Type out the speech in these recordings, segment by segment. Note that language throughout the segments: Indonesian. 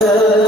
Amin.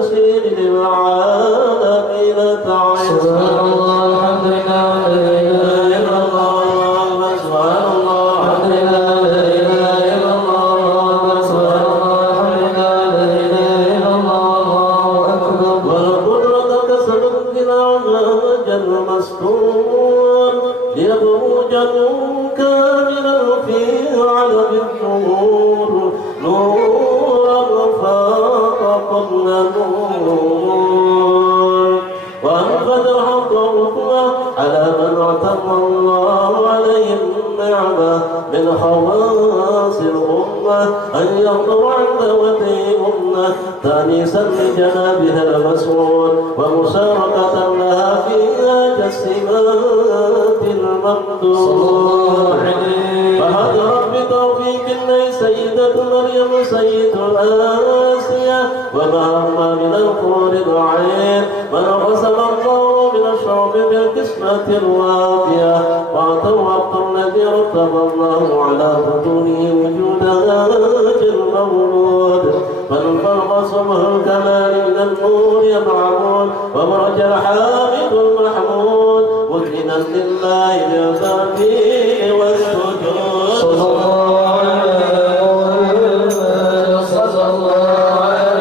سيد العالمين تعز. سبحان الله الحمد لله لا إله إلا الله. سبحان الله الحمد لله لا إله إلا الله. سبحان الله الحمد لله لا إله إلا الله. الله أكبر. والقدرة كسبتنا جل مستور ليخرجا كاملا في علم النور نورا فاق كل نور وأنفذ الحق والحكمة على من اعتم الله عليه النعمة من خواص الأمة أن يرضوا عن دعوتهن تأنيسا لجنابها المسعود ومشاركة لها فيها كالسمات المقدور. فهذا رب توفيق سيدة مريم سيد الآسية ومهما من القول العين ونقص الله من الشعب بالقسمة الوافية وأعطوا عبد الذي رتب الله على بطونه وجود هذا المولود فالفرق صبح الكمال من النور يبعثون ومرج الحامد المحمود مذهنا لله بالترتيب والسجود. صلى الله عليه وسلم. صلى الله عليه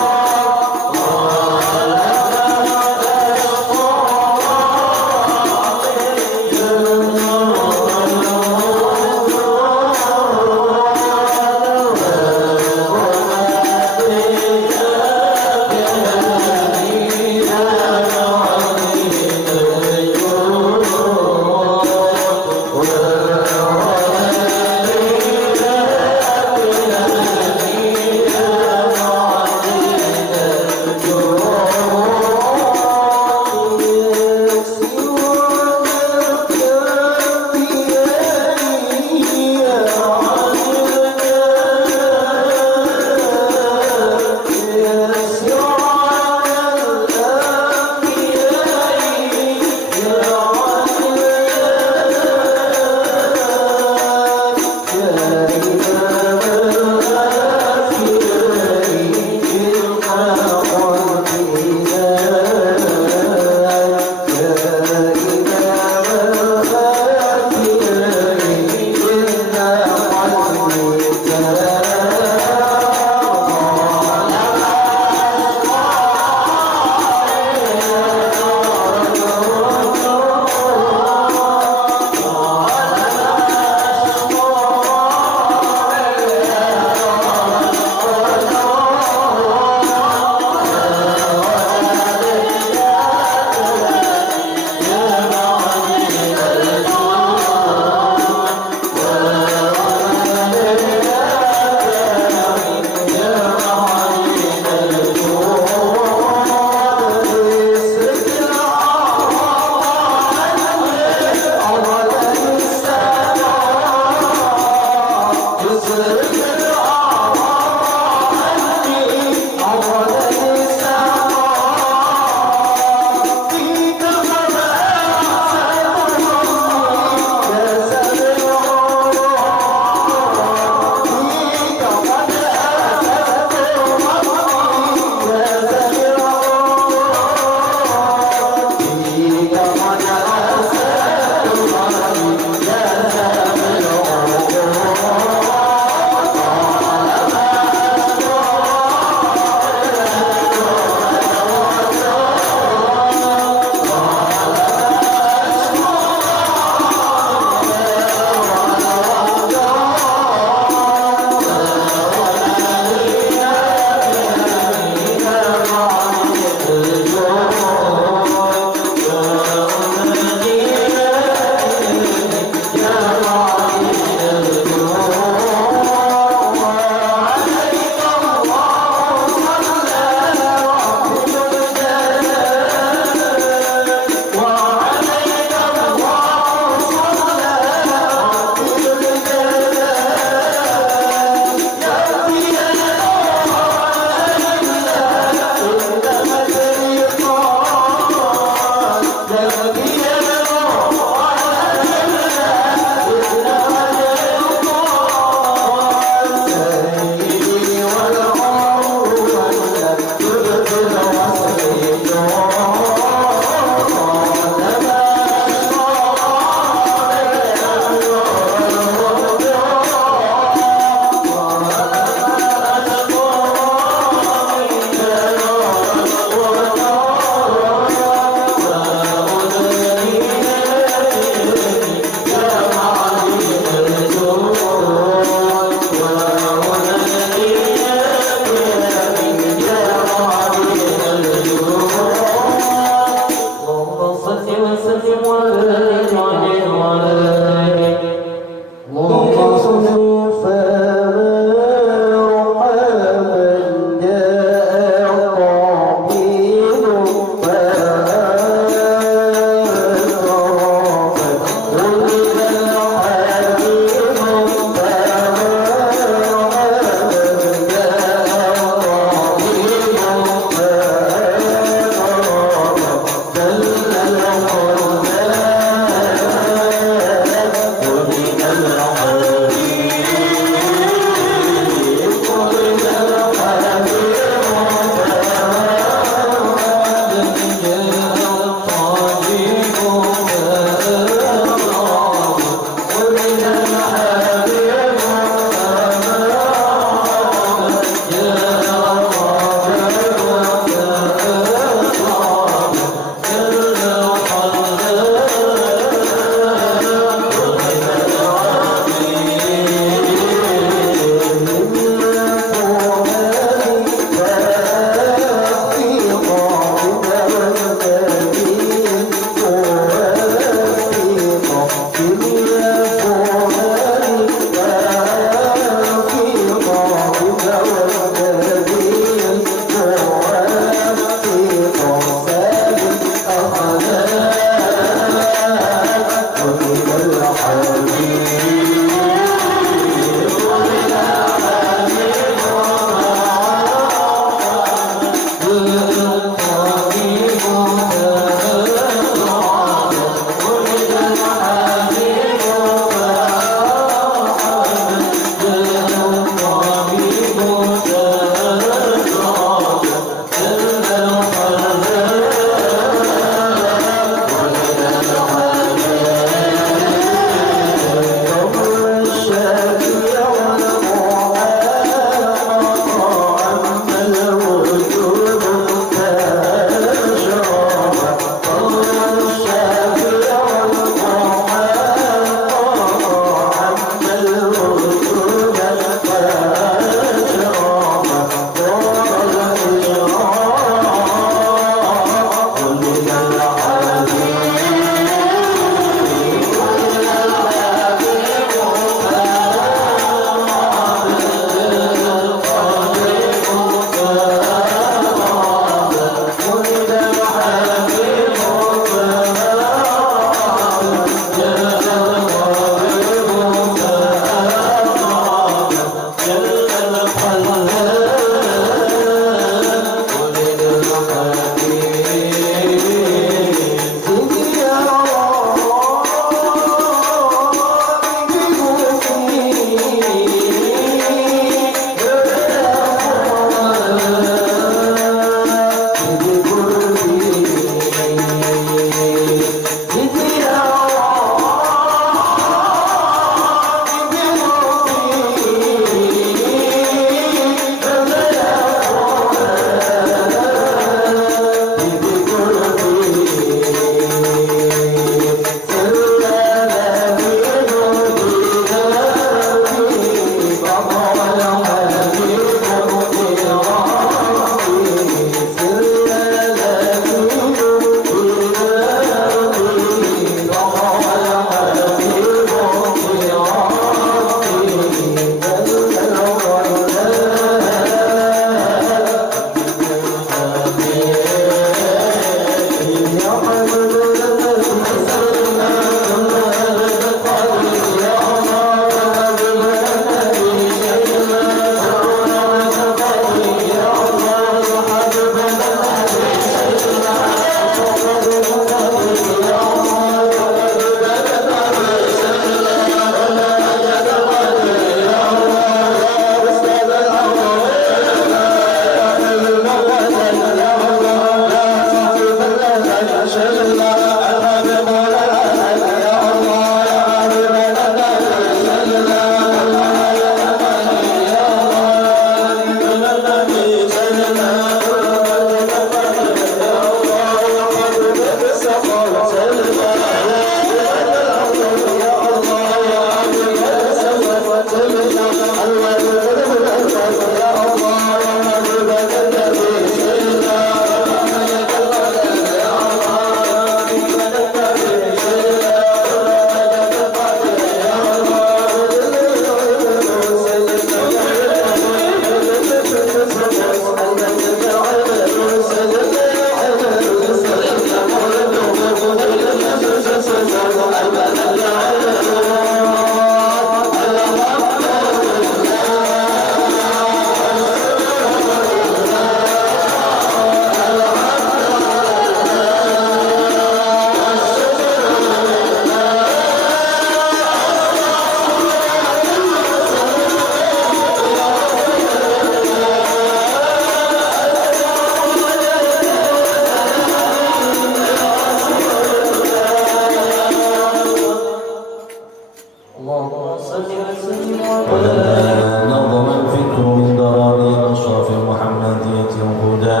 اللهم صل وسلم على ولا نظم الفكر من ضراري الأشراف المحمدية الهدى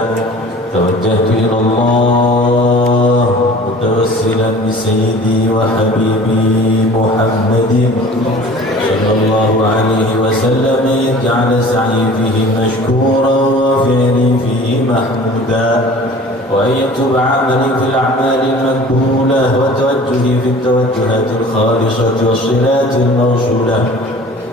توجهت إلى الله متوسلا بسيدي وحبيبي محمد صلى الله عليه وسلم يجعل سعي فيه مشكورا وفعلي فيه محمودا وأن يتوب عملي في الأعمال المقبولة وتوجهي في التوجهات الخالصة والصلات الموصولة.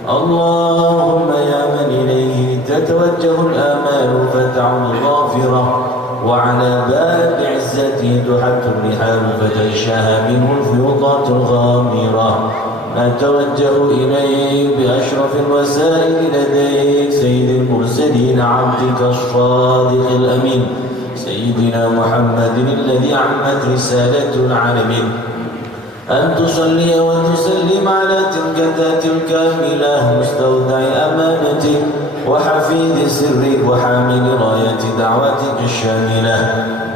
اللهم يا من إليه تتوجه الآمال فتعود ظافرة وعلى باب عزته تحت الرحال فتنشاها منه الفيوضات الغامرة. نتوجه إليك بأشرف الوسائل لديك سيد المرسلين عبدك الصادق الأمين سيدنا محمد الذي عمت رسالة العالمين أن تصلي وتسلم على تلك الذات الكاملة مستودع أمانتك وحفيظ سرك وحامل راية دعوتك الشاملة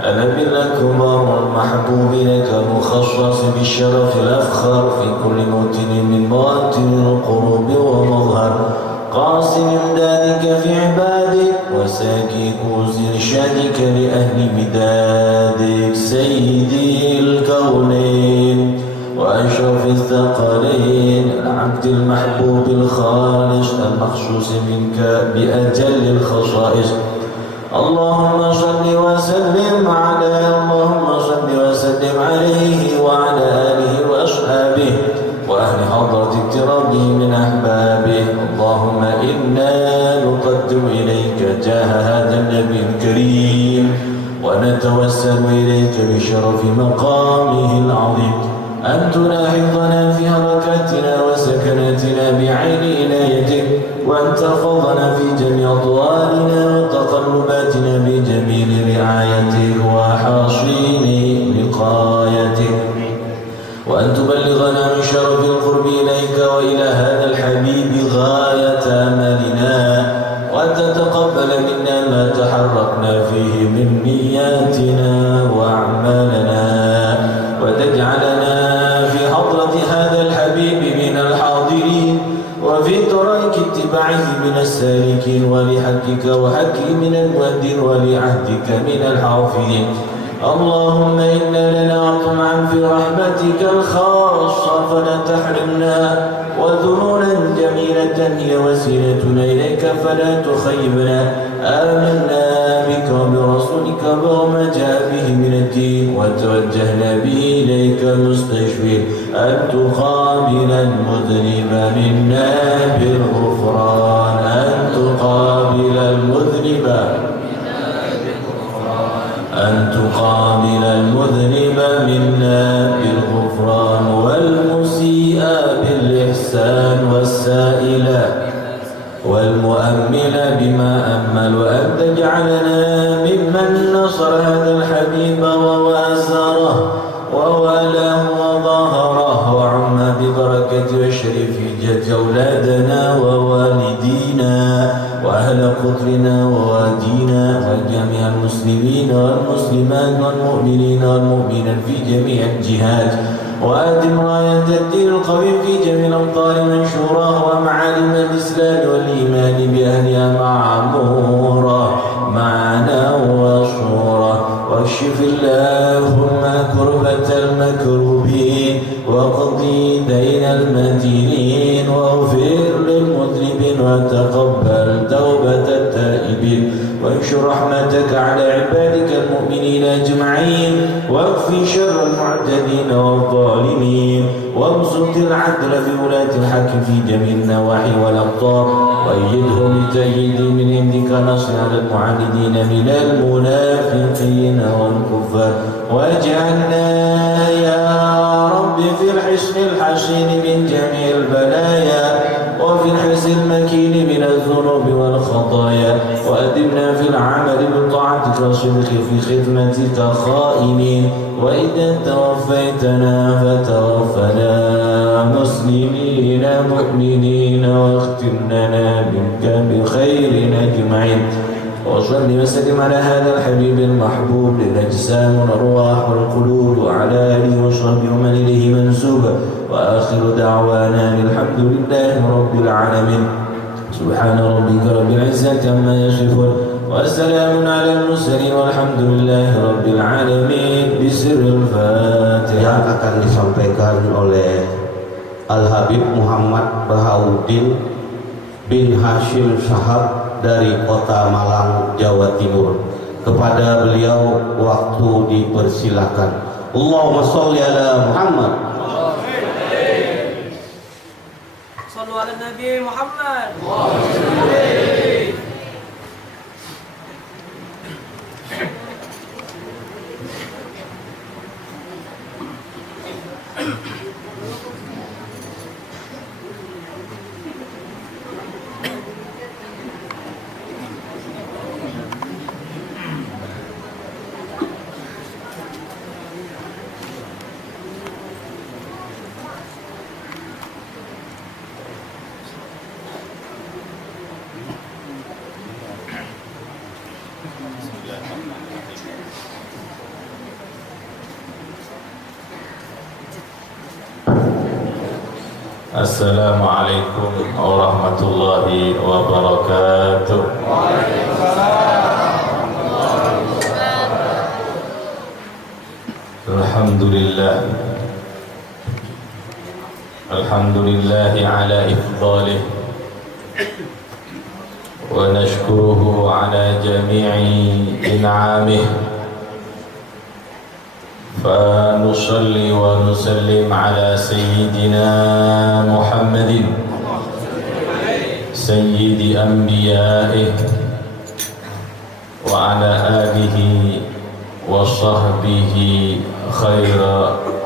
النبي الأكبر المحبوب لك المخصص بالشرف الأفخر في كل موطن من مواطن القلوب ومظهر قاصد امدادك في عبادك وساكي كوز إرشادك لأهل بدادك سيدي الكونين وأشرف الثقلين العبد المحبوب الخالص المخصوص منك بأجل الخصائص. اللهم صل وسلم عليه وعلى آله وأصحابه وأهل حضرة اقترابه من أحبابه. اللهم إنا نقدم إليك جاه هذا النبي الكريم ونتوسل إليك بشرف مقامه العظيم أن تلاحظنا في حركاتنا وسكناتنا بعين عنايتك وأن تحفظنا في جميع أطوارنا وتقلباتنا بجميل رعايتك وحصين وقايتك وأن تبلغنا من شرف القرب إليك وإلى هذا الحبيب غاية أملنا وأن تتقبل منا ما تحركنا فيه من نياتنا وأعمالنا وتجعلنا في حضرة هذا الحبيب من الحاضرين وفي طريق اتباعه من السالكين ولحقك وحقه من المؤدين ولعهدك من الحافظين. اللهم إنا لنا طمعا في رحمتك الخاصة فلا تحرمنا وذنونا جميلة هي وسيلتنا إليك فلا تخيبنا. آمنا بك وبرسولك وما جاء به من الدين وتوجهنا به إليك مستشفين أن تقابل المذنب منا بالغفران أن تقابل المذنب منا بالغفران والمسيء بالإحسان والسائل والمؤمل بما أمل وأن تجعلنا ممن نصر هذا الحبيب ووازره ووالاه وظهره وعم ببركة وشرف جد أولادنا ووالدينا وأهل قطرنا ووادينا وجميع المسلمين والمسلمات والمؤمنين والمؤمنات في جميع الجهات وأدم راية الدين القوي في جميع الأمطار منشورة ومعالم الإسلام والإيمان بأهلها معمورة معنا وصورة واكشف اللهم كربة المكروبين واقضي دين المدينين واغفر للمذنبين وتقبل توبة التائبين وانشر رحمتك على عبادك المؤمنين أجمعين واكفي شر المعتدين والظالمين وابسط العدل في ولاة الحق في جميع النواحي والأقطار وأيدهم بتأييد من عندك نصر على المعاندين من المنافقين والكفار واجعلنا يا رب في الحصن الحصين من جميع البلايا وفي الحصن المكين من الذنوب والخطايا وأدمنا في العمل بطاعتك وصدق في خدمتك خائنين وإذا توفيتنا فتوفنا مسلمين مؤمنين واختم لنا منك بخير أجمعين. وصل وسلم على هذا الحبيب المحبوب للأجسام والأرواح والقلوب وعلى آله وصحبه ومن إليه منسوبا وآخر دعوانا الحمد لله رب العالمين سبحان ربك رب العزة عما يصفون والسلام على المرسلين والحمد لله رب العالمين بسر الفاتحة. Yang akan disampaikan oleh Al-Habib Muhammad Bahaudin bin Hashim Shahab dari Kota Malang, Jawa Timur. Kepada beliau waktu dipersilakan. Allahumma sholli ala Muhammad. Sallu ala Nabi Muhammad. Assalamualaikum warahmatullahi wabarakatuh. Alhamdulillah. Alhamdulillah ala ifdalih wa nashkuruhu ala jami'i in'amih. فنصلي ونسلم على سيدنا محمد سيد أنبيائه وعلى آله وصحبه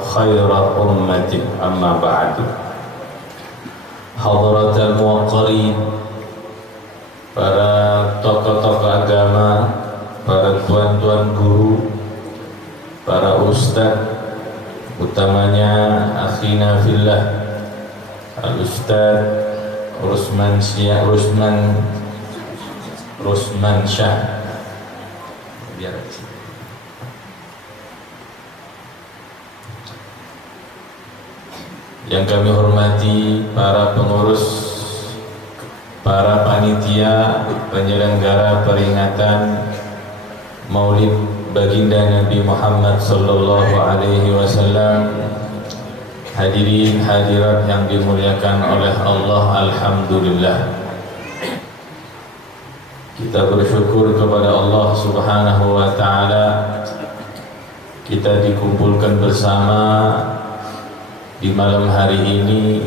خير أمته. أما بعد. حضرة الموقرين, para tokoh-tokoh agama, para tuan-tuan guru, para ustadz, utamanya akhina fillah al-ustadz Rusman Syah, yang kami hormati para pengurus, para panitia penyelenggara peringatan Maulid Baginda Nabi Muhammad sallallahu alaihi wasallam, hadirin hadirat yang dimuliakan oleh Allah, alhamdulillah. Kita bersyukur kepada Allah Subhanahu wa taala, kita dikumpulkan bersama di malam hari ini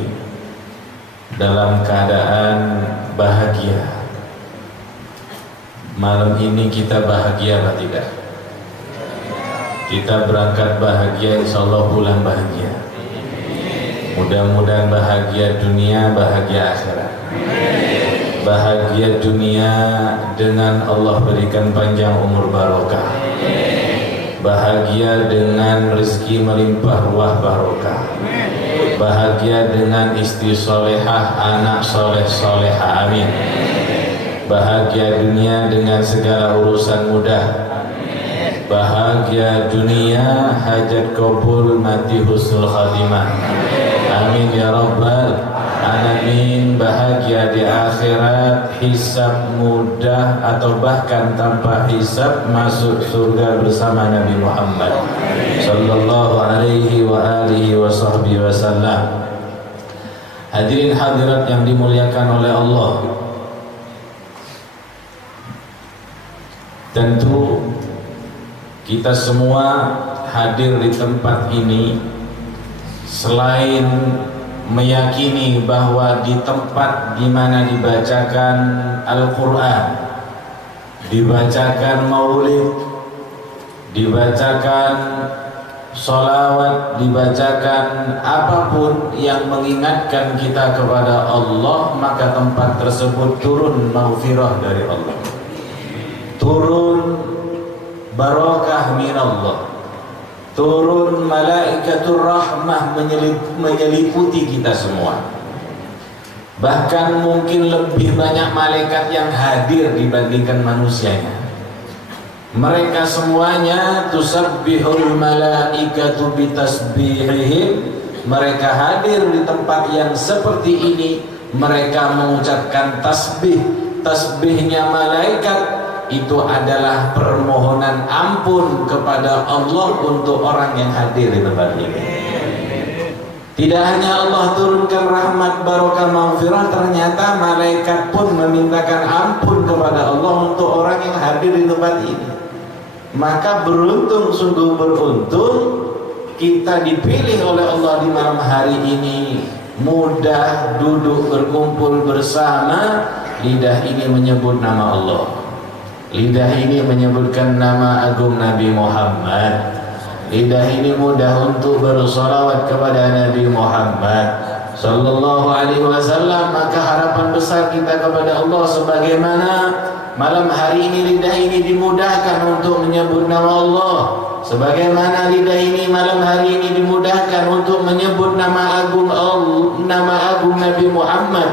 dalam keadaan bahagia. Malam ini kita bahagia apa tidak? Kita berangkat bahagia, insya Allah pulang bahagia. Mudah-mudahan bahagia dunia, bahagia akhirat. Bahagia dunia dengan Allah berikan panjang umur barokah. Bahagia dengan rezeki melimpah ruah barokah. Bahagia dengan istri solehah, anak soleh-solehah, amin. Bahagia dunia dengan segala urusan mudah. Bahagia dunia, hajat kabul, mati husnul khatimah, amin ya rabbal alamin. Bahagia di akhirat, hisab mudah atau bahkan tanpa hisab, masuk surga bersama Nabi Muhammad sallallahu alaihi wa alihi wa sahbihi wasallam. Hadirin hadirat yang dimuliakan oleh Allah, tentu kita semua hadir di tempat ini selain meyakini bahwa di tempat di mana dibacakan Al-Quran, dibacakan maulid, dibacakan sholawat, dibacakan apapun yang mengingatkan kita kepada Allah, maka tempat tersebut turun maghfirah dari Allah, turun barokah minallah, turun malaikatur rahmah menyeliputi kita semua. Bahkan mungkin lebih banyak malaikat yang hadir dibandingkan manusianya. Mereka semuanya tusabbihul malaikatu bitasbihihim mereka hadir di tempat yang seperti ini, mereka mengucapkan tasbih. Tasbihnya malaikat itu adalah permohonan ampun kepada Allah untuk orang yang hadir di tempat ini. Tidak hanya Allah turunkan rahmat, barokah, maghfirah, ternyata malaikat pun memintakan ampun kepada Allah untuk orang yang hadir di tempat ini. Maka beruntung, sungguh beruntung kita dipilih oleh Allah di malam hari ini, mudah duduk berkumpul bersama. Lidah ini menyebut nama Allah, lidah ini menyebutkan nama agung Nabi Muhammad. Lidah ini mudah untuk bersolawat kepada Nabi Muhammad sallallahu alaihi wasallam. Maka harapan besar kita kepada Allah, sebagaimana malam hari ini lidah ini dimudahkan untuk menyebut nama Allah, sebagaimana lidah ini malam hari ini dimudahkan untuk menyebut nama agung Allah, nama agung Nabi Muhammad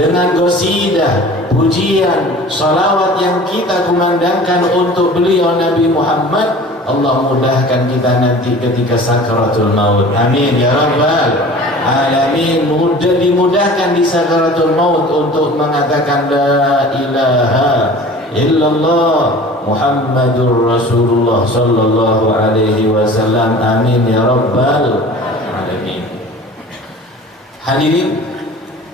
dengan qasidah, pujian, salawat yang kita kumandangkan untuk beliau Nabi Muhammad. Allah mudahkan kita nanti ketika sakaratul maut. Amin ya rabbal alamin. Dimudahkan di sakaratul maut untuk mengatakan la ilaha illallah Muhammadur Rasulullah sallallahu alaihi wasallam. Amin ya rabbal alamin. Hadirin,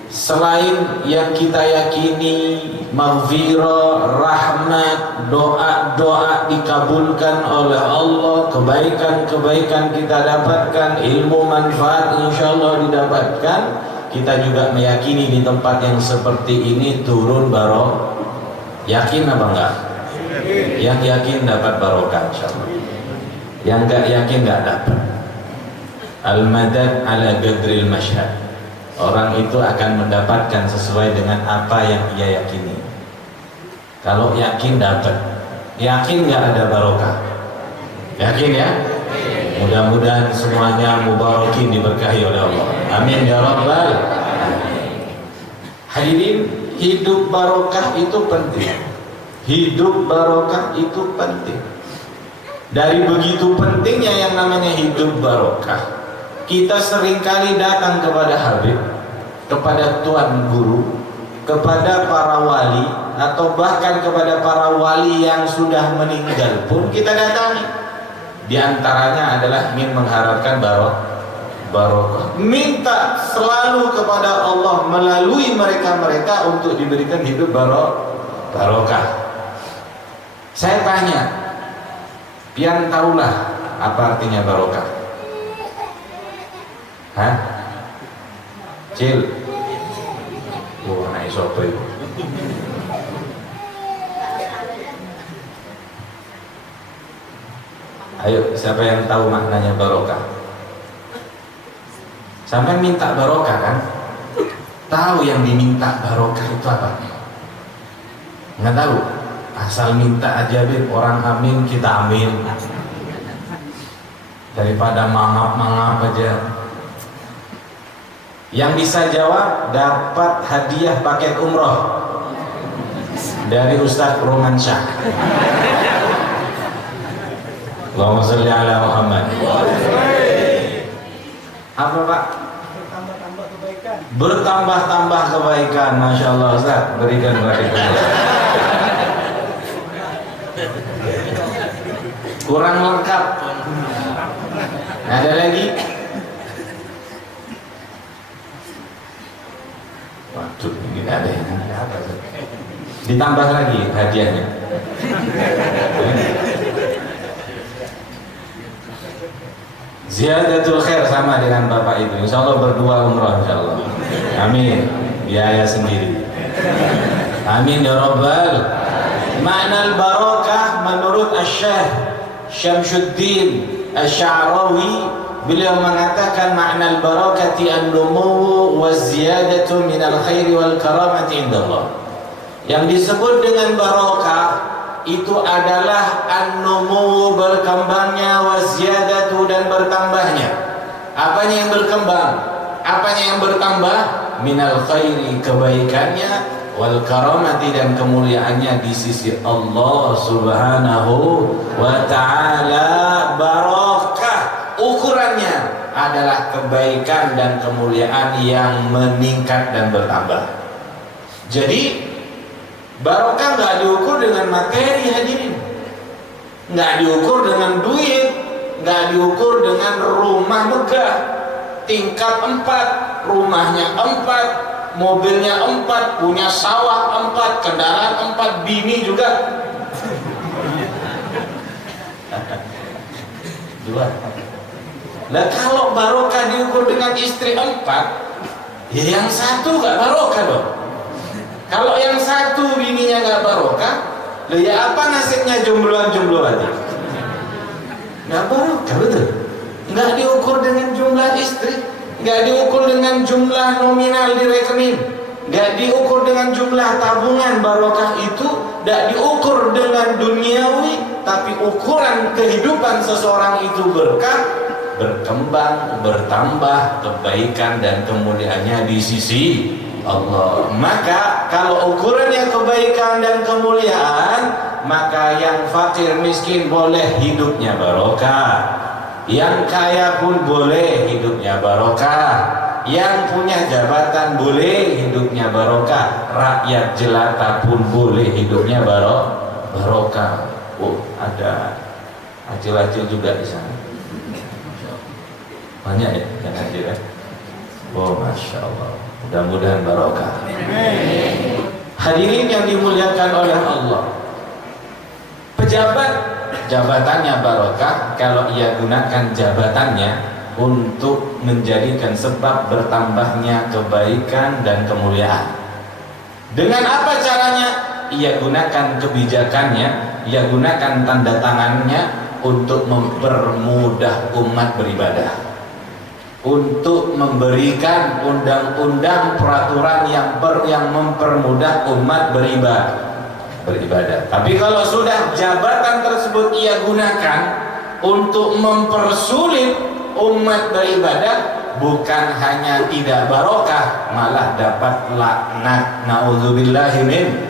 selain yang kita yakini maghfirah, rahmat, doa-doa dikabulkan oleh Allah, kebaikan-kebaikan kita dapatkan, ilmu manfaat insyaallah didapatkan, kita juga meyakini di tempat yang seperti ini turun barokah. Yakin apa enggak? Yang yakin dapat barokah insyaallah. Yang enggak yakin enggak dapat. Al-madad ala qadril masyhad. Orang itu akan mendapatkan sesuai dengan apa yang ia yakini. Kalau yakin dapat, yakin nggak ada barokah? Yakin ya? Mudah-mudahan semuanya mubarakin, diberkahi oleh Allah. Amin ya rabbal alamin. Hadirin, hidup barokah itu penting. Hidup barokah itu penting. Dari begitu pentingnya yang namanya hidup barokah, kita seringkali datang kepada Habib, kepada Tuan Guru, kepada para wali, atau bahkan kepada para wali yang sudah meninggal pun kita datangi. Di antaranya adalah ingin mengharapkan barokah. Minta selalu kepada Allah melalui mereka-mereka untuk diberikan hidup barokah. Saya tanya, pian tahulah apa artinya barokah? Hah? Cil. Naik sopo itu. Ayo, siapa yang tahu maknanya barokah? Sampai minta barokah kan? Tahu yang diminta barokah itu apa? Nggak tahu. Asal minta aja, Bib. Orang amin, kita amin. Daripada mangap-mangap aja. Yang bisa jawab dapat hadiah paket umroh dari Ustaz Romansyah. Allahumma sholli ala Muhammad. Apa Pak? Bertambah-tambah kebaikan. Bertambah-tambah kebaikan. Masya Allah Ustaz, berikan paket umroh. Kurang lengkap. Ada lagi? Waduh, ini ada yang apa? Ditambah lagi hadiahnya. Ziyadatul khair sama dengan Bapak Ibu. Insya Allah berdua umrah insya Allah. Amin. Biaya sendiri. Amin ya rabbal. Makna barokah menurut Asy-Syaikh Syamsuddin Asy-Sya'rawi, beliau mengatakan makna barakati an-numu wa ziyadatu minal khairi wal karamati indallah. Yang disebut dengan barokah itu adalah an-numu, berkembangnya, wa ziyadatu, dan bertambahnya. Apanya yang berkembang? Apanya yang bertambah? Minal khairi, kebaikannya, wal karamati, dan kemuliaannya di sisi Allah Subhanahu wa ta'ala. Barokah ukurannya adalah kebaikan dan kemuliaan yang meningkat dan bertambah. Jadi barokah nggak diukur dengan materi hadirin, nggak diukur dengan duit, nggak diukur dengan rumah megah, tingkat 4, rumahnya 4, mobilnya 4, punya sawah 4, kendaraan 4, bini juga 2. Nah kalau barokah diukur dengan istri 4, ya yang satu gak barokah dong. Kalau yang satu bininya gak barokah, ya apa nasibnya jombloan-jombloan? Gak barokah, betul. Gak diukur dengan jumlah istri, gak diukur dengan jumlah nominal di rekening, gak diukur dengan jumlah tabungan. Barokah itu gak diukur dengan duniawi, tapi ukuran kehidupan seseorang itu berkah, berkembang, bertambah kebaikan dan kemuliaannya di sisi Allah. Maka kalau ukurannya kebaikan dan kemuliaan, maka yang fakir miskin boleh hidupnya barokah, yang kaya pun boleh hidupnya barokah, yang punya jabatan boleh hidupnya barokah, rakyat jelata pun boleh hidupnya barokah. Oh, ada acil-acil juga di sana. Banyak ya yang hadir ya. Oh, masya Allah. Mudah-mudahan barokah. Hadirin yang dimuliakan oleh Allah, pejabat jabatannya barokah kalau ia gunakan jabatannya untuk menjadikan sebab bertambahnya kebaikan dan kemuliaan. Dengan apa caranya? Ia gunakan kebijakannya, ia gunakan tanda tangannya untuk mempermudah umat beribadah, untuk memberikan undang-undang peraturan yang mempermudah umat beribadah. Tapi kalau sudah jabatan tersebut ia gunakan untuk mempersulit umat beribadah, bukan hanya tidak barokah, malah dapat laknat. Nauzubillahi min.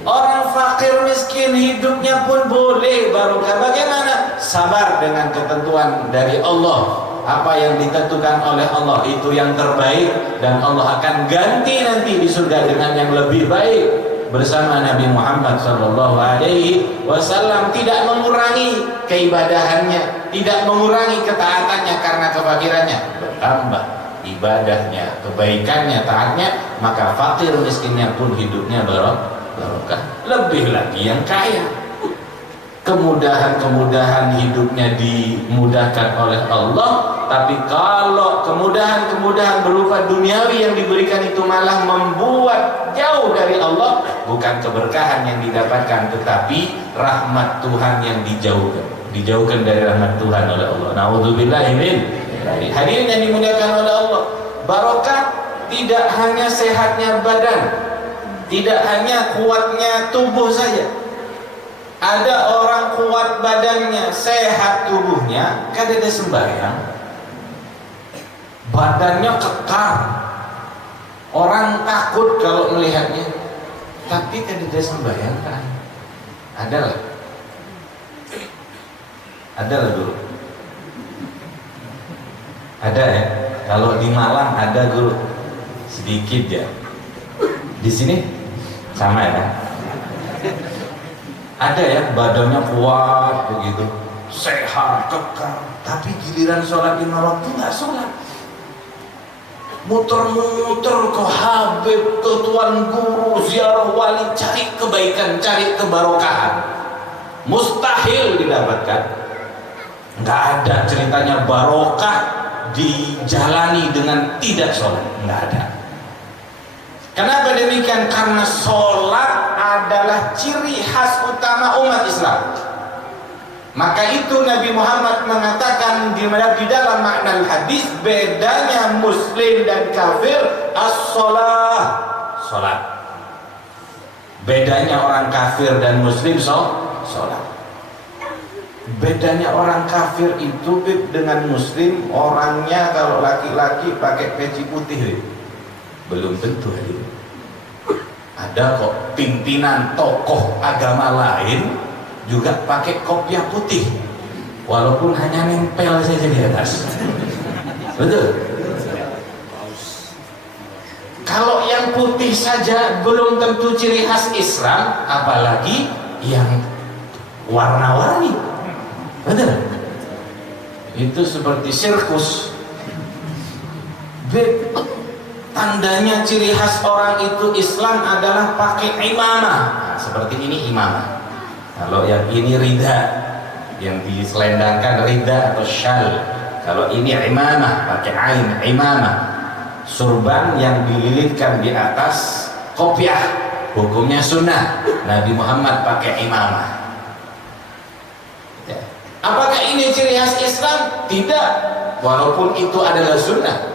Orang fakir miskin hidupnya pun boleh barokah. Bagaimana? Sabar dengan ketentuan dari Allah. Apa yang ditentukan oleh Allah itu yang terbaik, dan Allah akan ganti nanti di surga dengan yang lebih baik bersama Nabi Muhammad SAW. Tidak mengurangi keibadahannya, tidak mengurangi ketaatannya karena kefakirannya, bertambah ibadahnya, kebaikannya, taatnya, maka fakir miskinnya pun hidupnya barokah. Lebih lagi yang kaya, kemudahan-kemudahan hidupnya dimudahkan oleh Allah. Tapi kalau kemudahan-kemudahan berupa duniawi yang diberikan itu malah membuat jauh dari Allah, bukan keberkahan yang didapatkan, tetapi rahmat Tuhan yang dijauhkan dari rahmat Tuhan oleh Allah. Nauzubillahi min. Hadirin yang dimuliakan oleh Allah, barokah tidak hanya sehatnya badan, tidak hanya kuatnya tubuh saja. Ada orang kuat badannya, sehat tubuhnya, kadang sembahyang, badannya kekar, orang takut kalau melihatnya, tapi kadang sembahyang kan? Adalah dulu. Ada ya. Kalau di Malang ada guru, sedikit ya. Di sini sama ya. Ada ya, badannya kuat begitu, sehat, kekar, tapi giliran sholat 5 waktu nggak sholat, muter-muter ke Habib, ke Tuan Guru, ziarah wali, cari kebaikan, cari kebarokahan, mustahil didapatkan. Nggak ada ceritanya barokah dijalani dengan tidak sholat, nggak ada. Kenapa demikian? Karena sholat adalah ciri khas utama umat Islam. Maka itu Nabi Muhammad mengatakan di dalam makna hadis, bedanya muslim dan kafir as-sholah, sholat. Bedanya orang kafir dan muslim sholat. Bedanya orang kafir itu dengan muslim, orangnya kalau laki-laki pakai peci putih, belum tentu hadir. Ada kok pimpinan tokoh agama lain juga pakai kopiah putih, walaupun hanya nempel saja di atas. Betul? Kalau yang putih saja belum tentu ciri khas Islam, apalagi yang warna-warni. Betul? Itu seperti sirkus. Tandanya ciri khas orang itu Islam adalah pakai imamah. Nah, seperti ini imamah. Kalau yang ini rida, yang diselendangkan rida atau syal. Kalau ini imamah, pakai ain, imamah. Surban yang dililitkan di atas kopiah, hukumnya sunnah. Nabi Muhammad pakai imamah. Ya. Apakah ini ciri khas Islam? Tidak, walaupun itu adalah sunnah.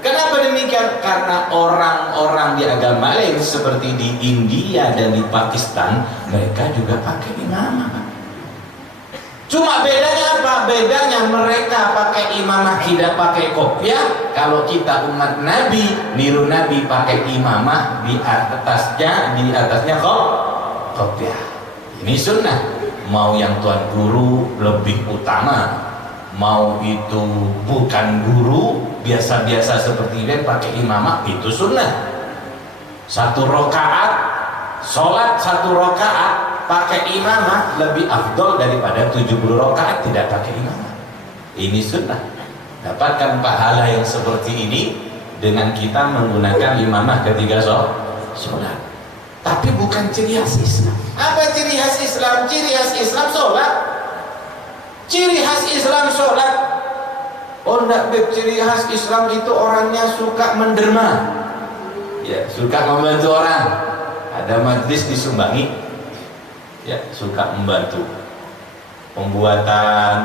Kenapa demikian? Karena orang-orang di agama lain seperti di India dan di Pakistan, mereka juga pakai imamah. Cuma bedanya apa? Bedanya mereka pakai imamah, tidak pakai kopiah. Kalau kita umat Nabi, niru Nabi pakai imamah, di atasnya kopiah. Ini sunnah. Mau yang tuan guru lebih utama, mau itu bukan guru, biasa-biasa seperti ini pakai imamah, itu sunnah. 1 rakaat, sholat 1 rakaat pakai imamah lebih afdol daripada 70 rakaat tidak pakai imamah. Ini sunnah. Dapatkan pahala yang seperti ini dengan kita menggunakan imamah ketika sholat. Tapi bukan ciri khas Islam. Apa ciri khas Islam? Ciri khas Islam sholat. Ciri khas Islam sholat. Oh enggak, ciri khas Islam itu orangnya suka menderma. Ya, suka membantu orang. Ada majlis disumbangi, ya, suka membantu pembuatan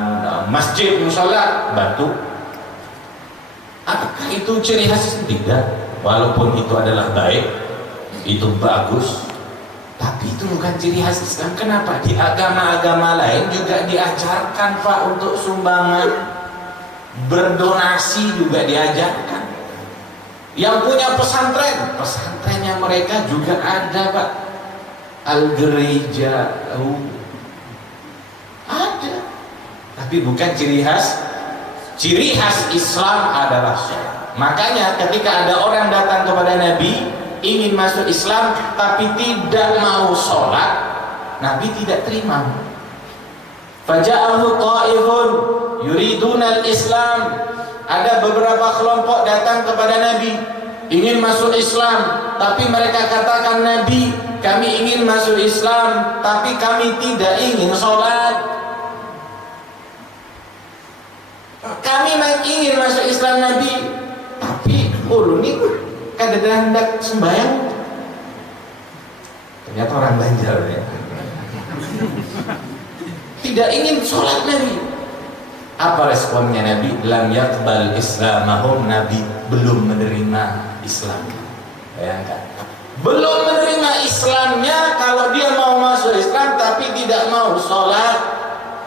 masjid, musola, bantu. Apakah itu ciri khas? Tidak. Walaupun itu adalah baik, itu bagus, tapi itu bukan ciri khas Islam. Kenapa? Di agama-agama lain juga diajarkan, Pak, untuk sumbangan, berdonasi juga diajarkan. Yang punya pesantrennya mereka juga ada, Pak. Al-Gereja ada, tapi bukan ciri khas. Ciri khas Islam adalah sholat. Makanya ketika ada orang datang kepada Nabi ingin masuk Islam tapi tidak mau sholat, Nabi tidak terima. Faja'ahu ta'ifun yuriduna al-Islam. Ada beberapa kelompok datang kepada Nabi ingin masuk Islam, tapi mereka katakan, Nabi, kami ingin masuk Islam tapi kami tidak ingin sholat. Kami ingin masuk Islam, Nabi, tapi uluni kadang hendak sembahyang. Ternyata orang Banjar ya. Tidak ingin sholat, Nabi. Apa responnya Nabi? Lam yaqbal islamahum. Nabi belum menerima Islam. Bayangkan, belum menerima Islamnya. Kalau dia mau masuk Islam tapi tidak mau sholat.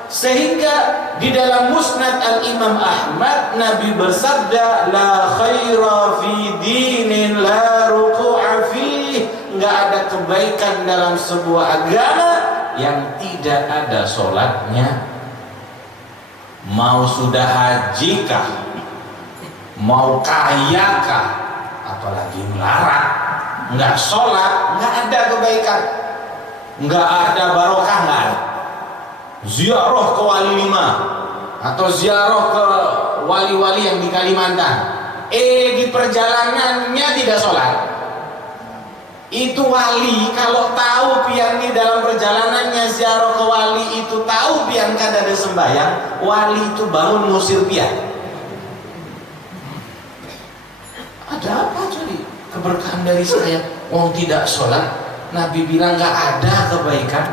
Sehingga di dalam Musnad Al-Imam Ahmad, Nabi bersabda, la khaira fi dinin la ruku'a fih. Nggak ada kebaikan dalam sebuah agama yang tidak ada sholatnya. Mau sudah haji kah, mau kaya kah, apalagi melarat, nggak sholat, nggak ada kebaikan, nggak ada barokah, nggak ada. Ziarah ke wali 5 atau ziarah ke wali-wali yang di Kalimantan, di perjalanannya tidak sholat. Itu wali kalau tahu pian di dalam perjalanannya ziarah ke wali itu tahu pian kada ada sembahyang, wali itu bangun ngusir pian. Ada apa jadi keberkahan dari saya? Mau tidak sholat, Nabi bilang nggak ada kebaikan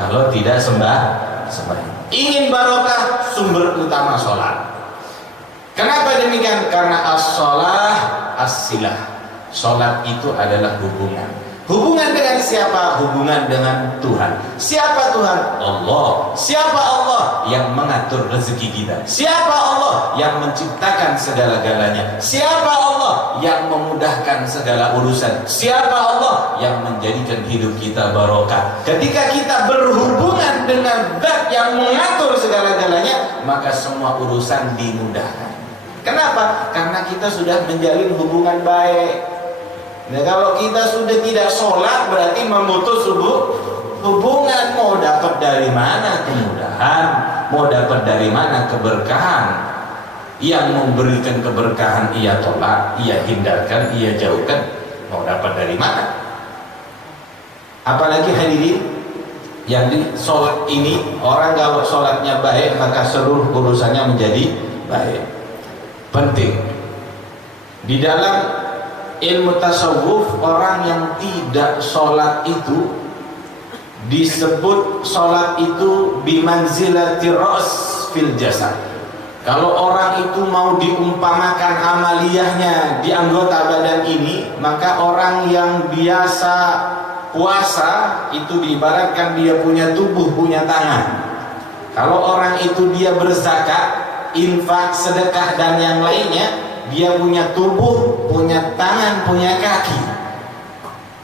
kalau tidak sembahyang. Ingin barokah, sumber utama sholat. Kenapa demikian? Karena as-sholah as-silah. Sholat itu adalah hubungan. Hubungan dengan siapa? Hubungan dengan Tuhan. Siapa Tuhan? Allah. Siapa Allah? Yang mengatur rezeki kita. Siapa Allah? Yang menciptakan segala-galanya. Siapa Allah? Yang memudahkan segala urusan. Siapa Allah? Yang menjadikan hidup kita barokah. Ketika kita berhubungan dengan Zat yang mengatur segala-galanya, maka semua urusan dimudahkan. Kenapa? Karena kita sudah menjalin hubungan baik. Nah, kalau kita sudah tidak sholat berarti memutus hubungan. Mau dapat dari mana kemudahan? Mau dapat dari mana keberkahan? Yang memberikan keberkahan ia tolak, ia hindarkan, ia jauhkan. Mau dapat dari mana? Apalagi hadirin yang di sholat ini, orang kalau sholatnya baik maka seluruh urusannya menjadi baik. Penting di dalam ilmu tasawuf, orang yang tidak sholat itu disebut sholat itu bimanzilati ra's fil jasad. Kalau orang itu mau diumpamakan amaliyahnya di anggota badan ini, maka orang yang biasa puasa itu diibaratkan dia punya tubuh, punya tangan. Kalau orang itu dia berzakat, infak, sedekah dan yang lainnya, dia punya tubuh, punya tangan, punya kaki.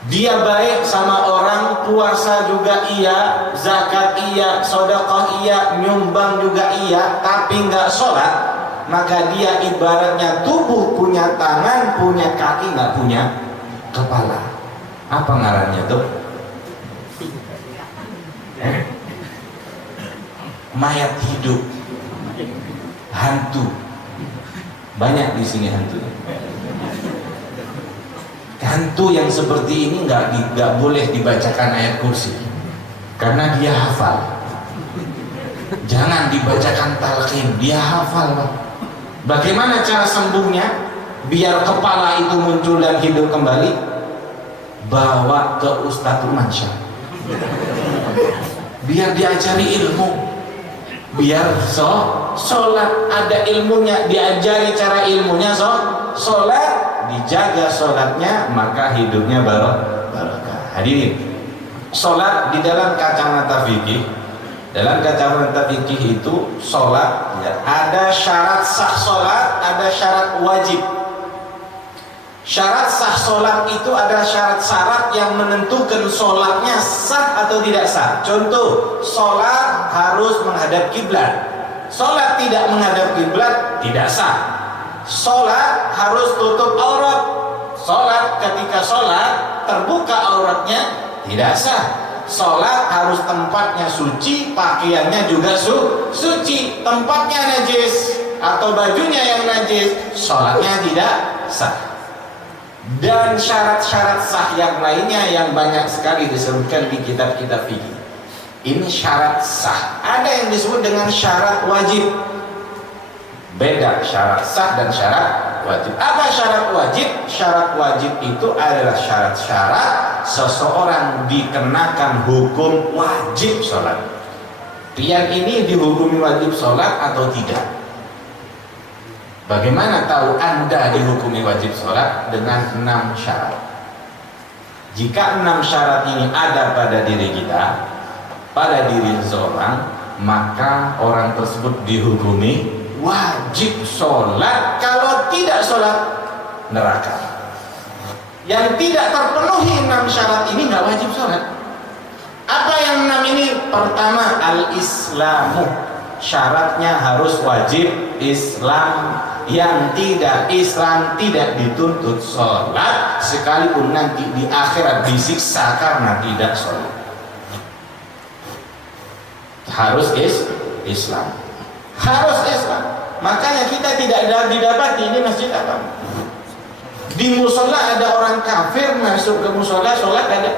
Dia baik sama orang, puasa juga iya, zakat iya, sedekah iya, nyumbang juga iya, tapi nggak sholat, maka dia ibaratnya tubuh punya tangan, punya kaki, nggak punya kepala. Apa ngarannya tuh? Mayat hidup, hantu. Banyak di sini hantu. Hantu yang seperti ini nggak boleh dibacakan ayat kursi karena dia hafal. Jangan dibacakan talqin, dia hafal, Pak. Bagaimana cara sembuhnya biar kepala itu muncul dan hidup kembali? Bawa ke Ustadz Rumansyah, biar diajari ilmu, biar sholat ada ilmunya, diajari cara ilmunya sholat. Dijaga sholatnya maka hidupnya barokah. Hadirin, sholat di dalam kacamata fikih, itu sholat ya, ada syarat sah sholat, ada syarat wajib. Syarat sah sholat itu ada syarat-syarat yang menentukan sholatnya sah atau tidak sah. Contoh, sholat harus menghadap kiblat. Sholat tidak menghadap kiblat tidak sah. Sholat harus tutup aurat. Sholat ketika sholat terbuka auratnya tidak sah. Sholat harus tempatnya suci, pakaiannya juga suci. Tempatnya najis atau bajunya yang najis, sholatnya tidak sah. Dan syarat-syarat sah yang lainnya yang banyak sekali disebutkan di kitab-kitab fikih. Ini syarat sah. Ada yang disebut dengan syarat wajib. Beda syarat sah dan syarat wajib. Apa syarat wajib? Syarat wajib itu adalah syarat-syarat seseorang dikenakan hukum wajib sholat. Pian ini dihukumi wajib sholat atau tidak? Bagaimana tahu Anda dihukumi wajib sholat? Dengan 6 syarat. Jika 6 syarat ini ada pada diri kita, pada diri seseorang, maka orang tersebut dihukumi wajib sholat. Kalau tidak sholat, neraka. Yang tidak terpenuhi 6 syarat ini nggak wajib sholat. Apa yang 6 ini? Pertama, al-islamu. Syaratnya harus wajib Islam. Yang tidak Islam tidak dituntut sholat, sekalipun nanti di akhirat disiksa karena tidak sholat. Harus Islam. Harus Islam. Makanya kita tidak didapati ini masjid apa? Di musola ada orang kafir masuk ke musola sholat ada?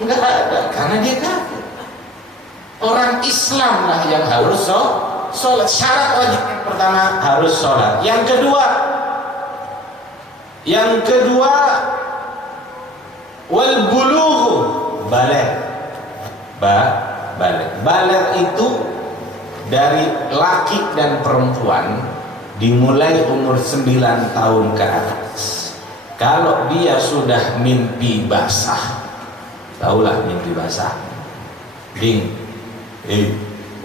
Enggak ada, karena dia kafir. Orang Islam lah yang harus sholat. Syarat wajib yang pertama harus sholat. Yang kedua wal bulugh, baligh. Baligh itu dari laki dan perempuan dimulai umur 9 tahun ke atas. Kalau dia sudah mimpi basah, tahulah mimpi basah.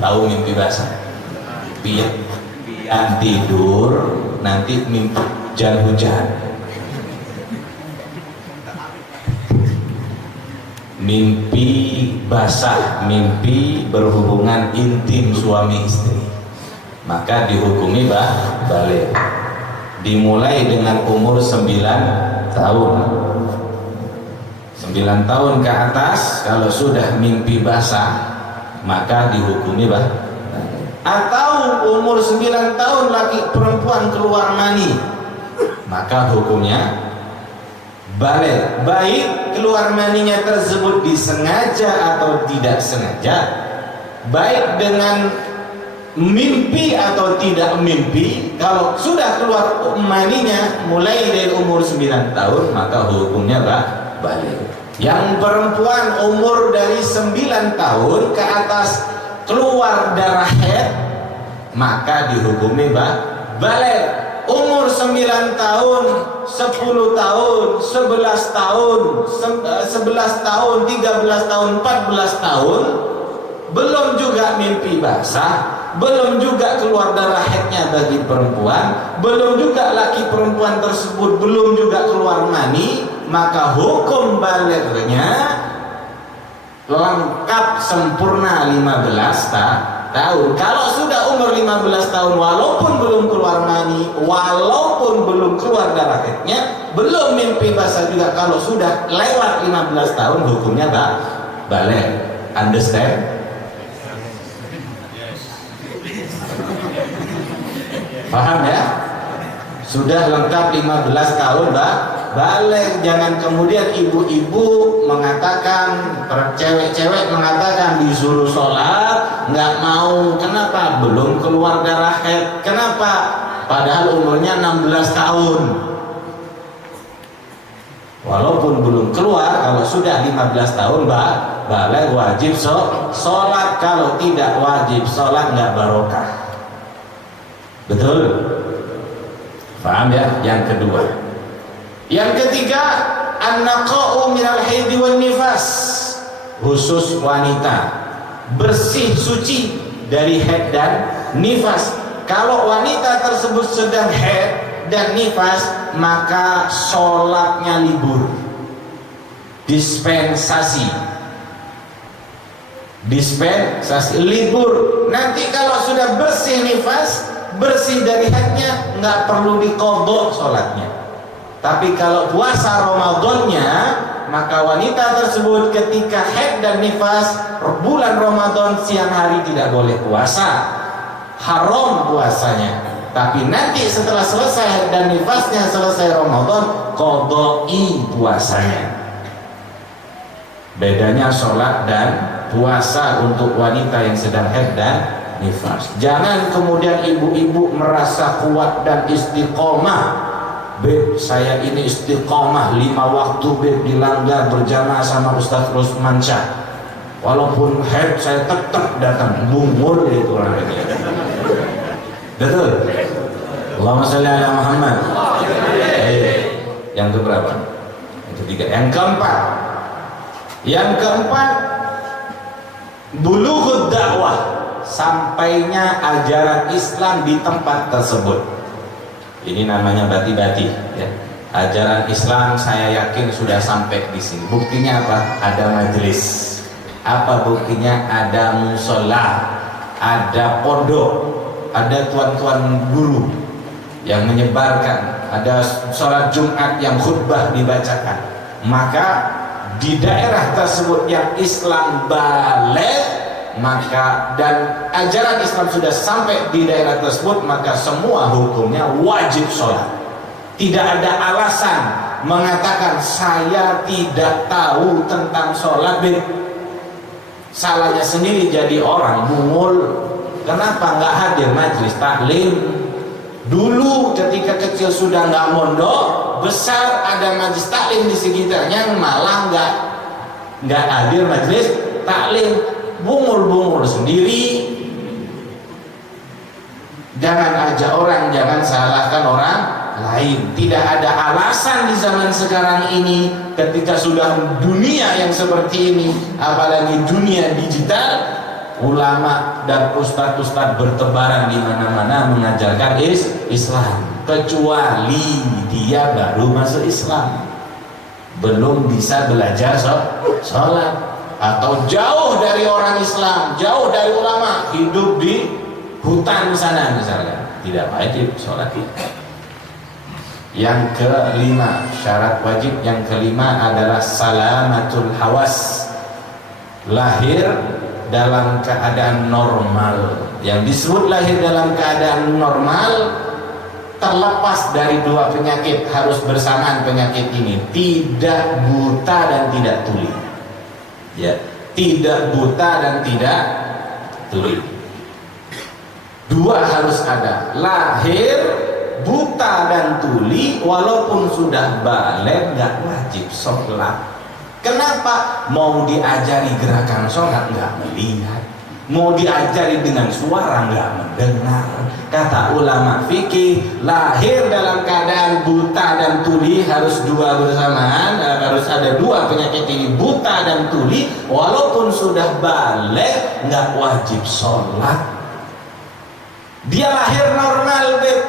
Tahu mimpi basah? Pian tidur nanti mimpi hujan-hujan. Mimpi basah, mimpi berhubungan intim suami istri, maka dihukumi baligh. dimulai dengan umur 9 tahun. 9 tahun ke atas kalau sudah mimpi basah maka dihukumi atau umur 9 tahun laki perempuan keluar mani maka hukumnya balik, baik keluar maninya tersebut disengaja atau tidak sengaja, baik dengan mimpi atau tidak mimpi. Kalau sudah keluar maninya mulai dari umur 9 tahun maka hukumnya balik. Yang perempuan umur dari 9 tahun ke atas keluar darah haid maka dihukumi balik. Umur 9 tahun, 10 tahun, 11 tahun, 11 tahun, 13 tahun, 14 tahun belum juga mimpi basah, belum juga keluar darah haidnya bagi perempuan, belum juga laki perempuan tersebut belum juga keluar mani, maka hukum balignya lengkap sempurna 15 tahun. Kalau sudah umur 15 tahun walaupun belum keluar mani, walaupun belum keluar darah haidnya, belum mimpi basah juga, kalau sudah lewat 15 tahun hukumnya balik. Understand? Paham ya? Sudah lengkap 15 tahun balik. Jangan kemudian ibu-ibu mengatakan, cewek-cewek mengatakan disuruh sholat nggak mau. Kenapa? Belum keluar darah haid. Kenapa? Padahal umurnya 16 tahun. Walaupun belum keluar, kalau sudah 15 tahun balik wajib sholat. Kalau tidak wajib sholat nggak barokah. Betul? Paham ya? Yang kedua. Yang ketiga, an-naqa'u minal haidi wan nifas. Khusus wanita bersih suci dari haid dan nifas. Kalau wanita tersebut sedang haid dan nifas maka sholatnya libur, dispensasi libur. Nanti kalau sudah bersih nifas, bersih dari haidnya, nggak perlu diqadha sholatnya. Tapi kalau puasa Ramadannya, maka wanita tersebut ketika haid dan nifas bulan Ramadan siang hari tidak boleh puasa, haram puasanya. Tapi nanti setelah selesai haid dan nifasnya, selesai Ramadan, qadai puasanya. Bedanya sholat dan puasa untuk wanita yang sedang haid dan nifas. Jangan kemudian ibu-ibu merasa kuat dan istiqomah. Beb, saya ini istiqomah 5 waktu beb dilanggar berjamaah sama Ustaz Rusman Syah. Walaupun haid saya tetap datang. Bungul itu orang ini. Betul? Allahumma sholli ala Muhammad. Yang keberapa? Yang ketiga. Yang keempat, bulughud dakwah, sampainya ajaran Islam di tempat tersebut. Ini namanya bati-bati ya. Ajaran Islam saya yakin sudah sampai di sini. Buktinya apa? Ada majelis. Apa buktinya? Ada musola, ada pondok, ada tuan-tuan guru yang menyebarkan, ada sholat Jumat yang khutbah dibacakan. Maka di daerah tersebut yang Islam balik, maka dan ajaran Islam sudah sampai di daerah tersebut, maka semua hukumnya wajib sholat. Tidak ada alasan mengatakan saya tidak tahu tentang sholat. Salahnya sendiri jadi orang bungul. Kenapa nggak hadir majelis taklim? Dulu ketika kecil sudah nggak mondok, besar ada majelis taklim di sekitarnya, malah nggak hadir majelis taklim, bungul sendiri. Jangan ajak orang, jangan salahkan orang lain. Tidak ada alasan di zaman sekarang ini ketika sudah dunia yang seperti ini, apalagi dunia digital, ulama dan ustadz bertebaran di mana-mana mengajarkan Islam, kecuali dia baru masuk Islam, belum bisa belajar sholat, atau jauh dari orang Islam, jauh dari ulama, hidup di hutan sana misalnya, tidak wajib sholat. Yang kelima, syarat wajib yang kelima adalah salamatul hawas, lahir dalam keadaan normal. Yang disebut lahir dalam keadaan normal terlepas dari dua penyakit, harus bersamaan penyakit ini, tidak buta dan tidak tuli. Ya, tidak buta dan tidak tuli. Dua harus ada, lahir buta dan tuli, walaupun sudah balik nggak wajib sholat. Kenapa? Mau diajari gerakan sholat nggak melihat, mau diajari dengan suara nggak mendengar. Kata ulama fikih, lahir dalam keadaan buta dan tuli harus dua bersamaan, harus ada dua penyakit ini, buta dan tuli, walaupun sudah balik nggak wajib sholat. Dia lahir normal, Beb.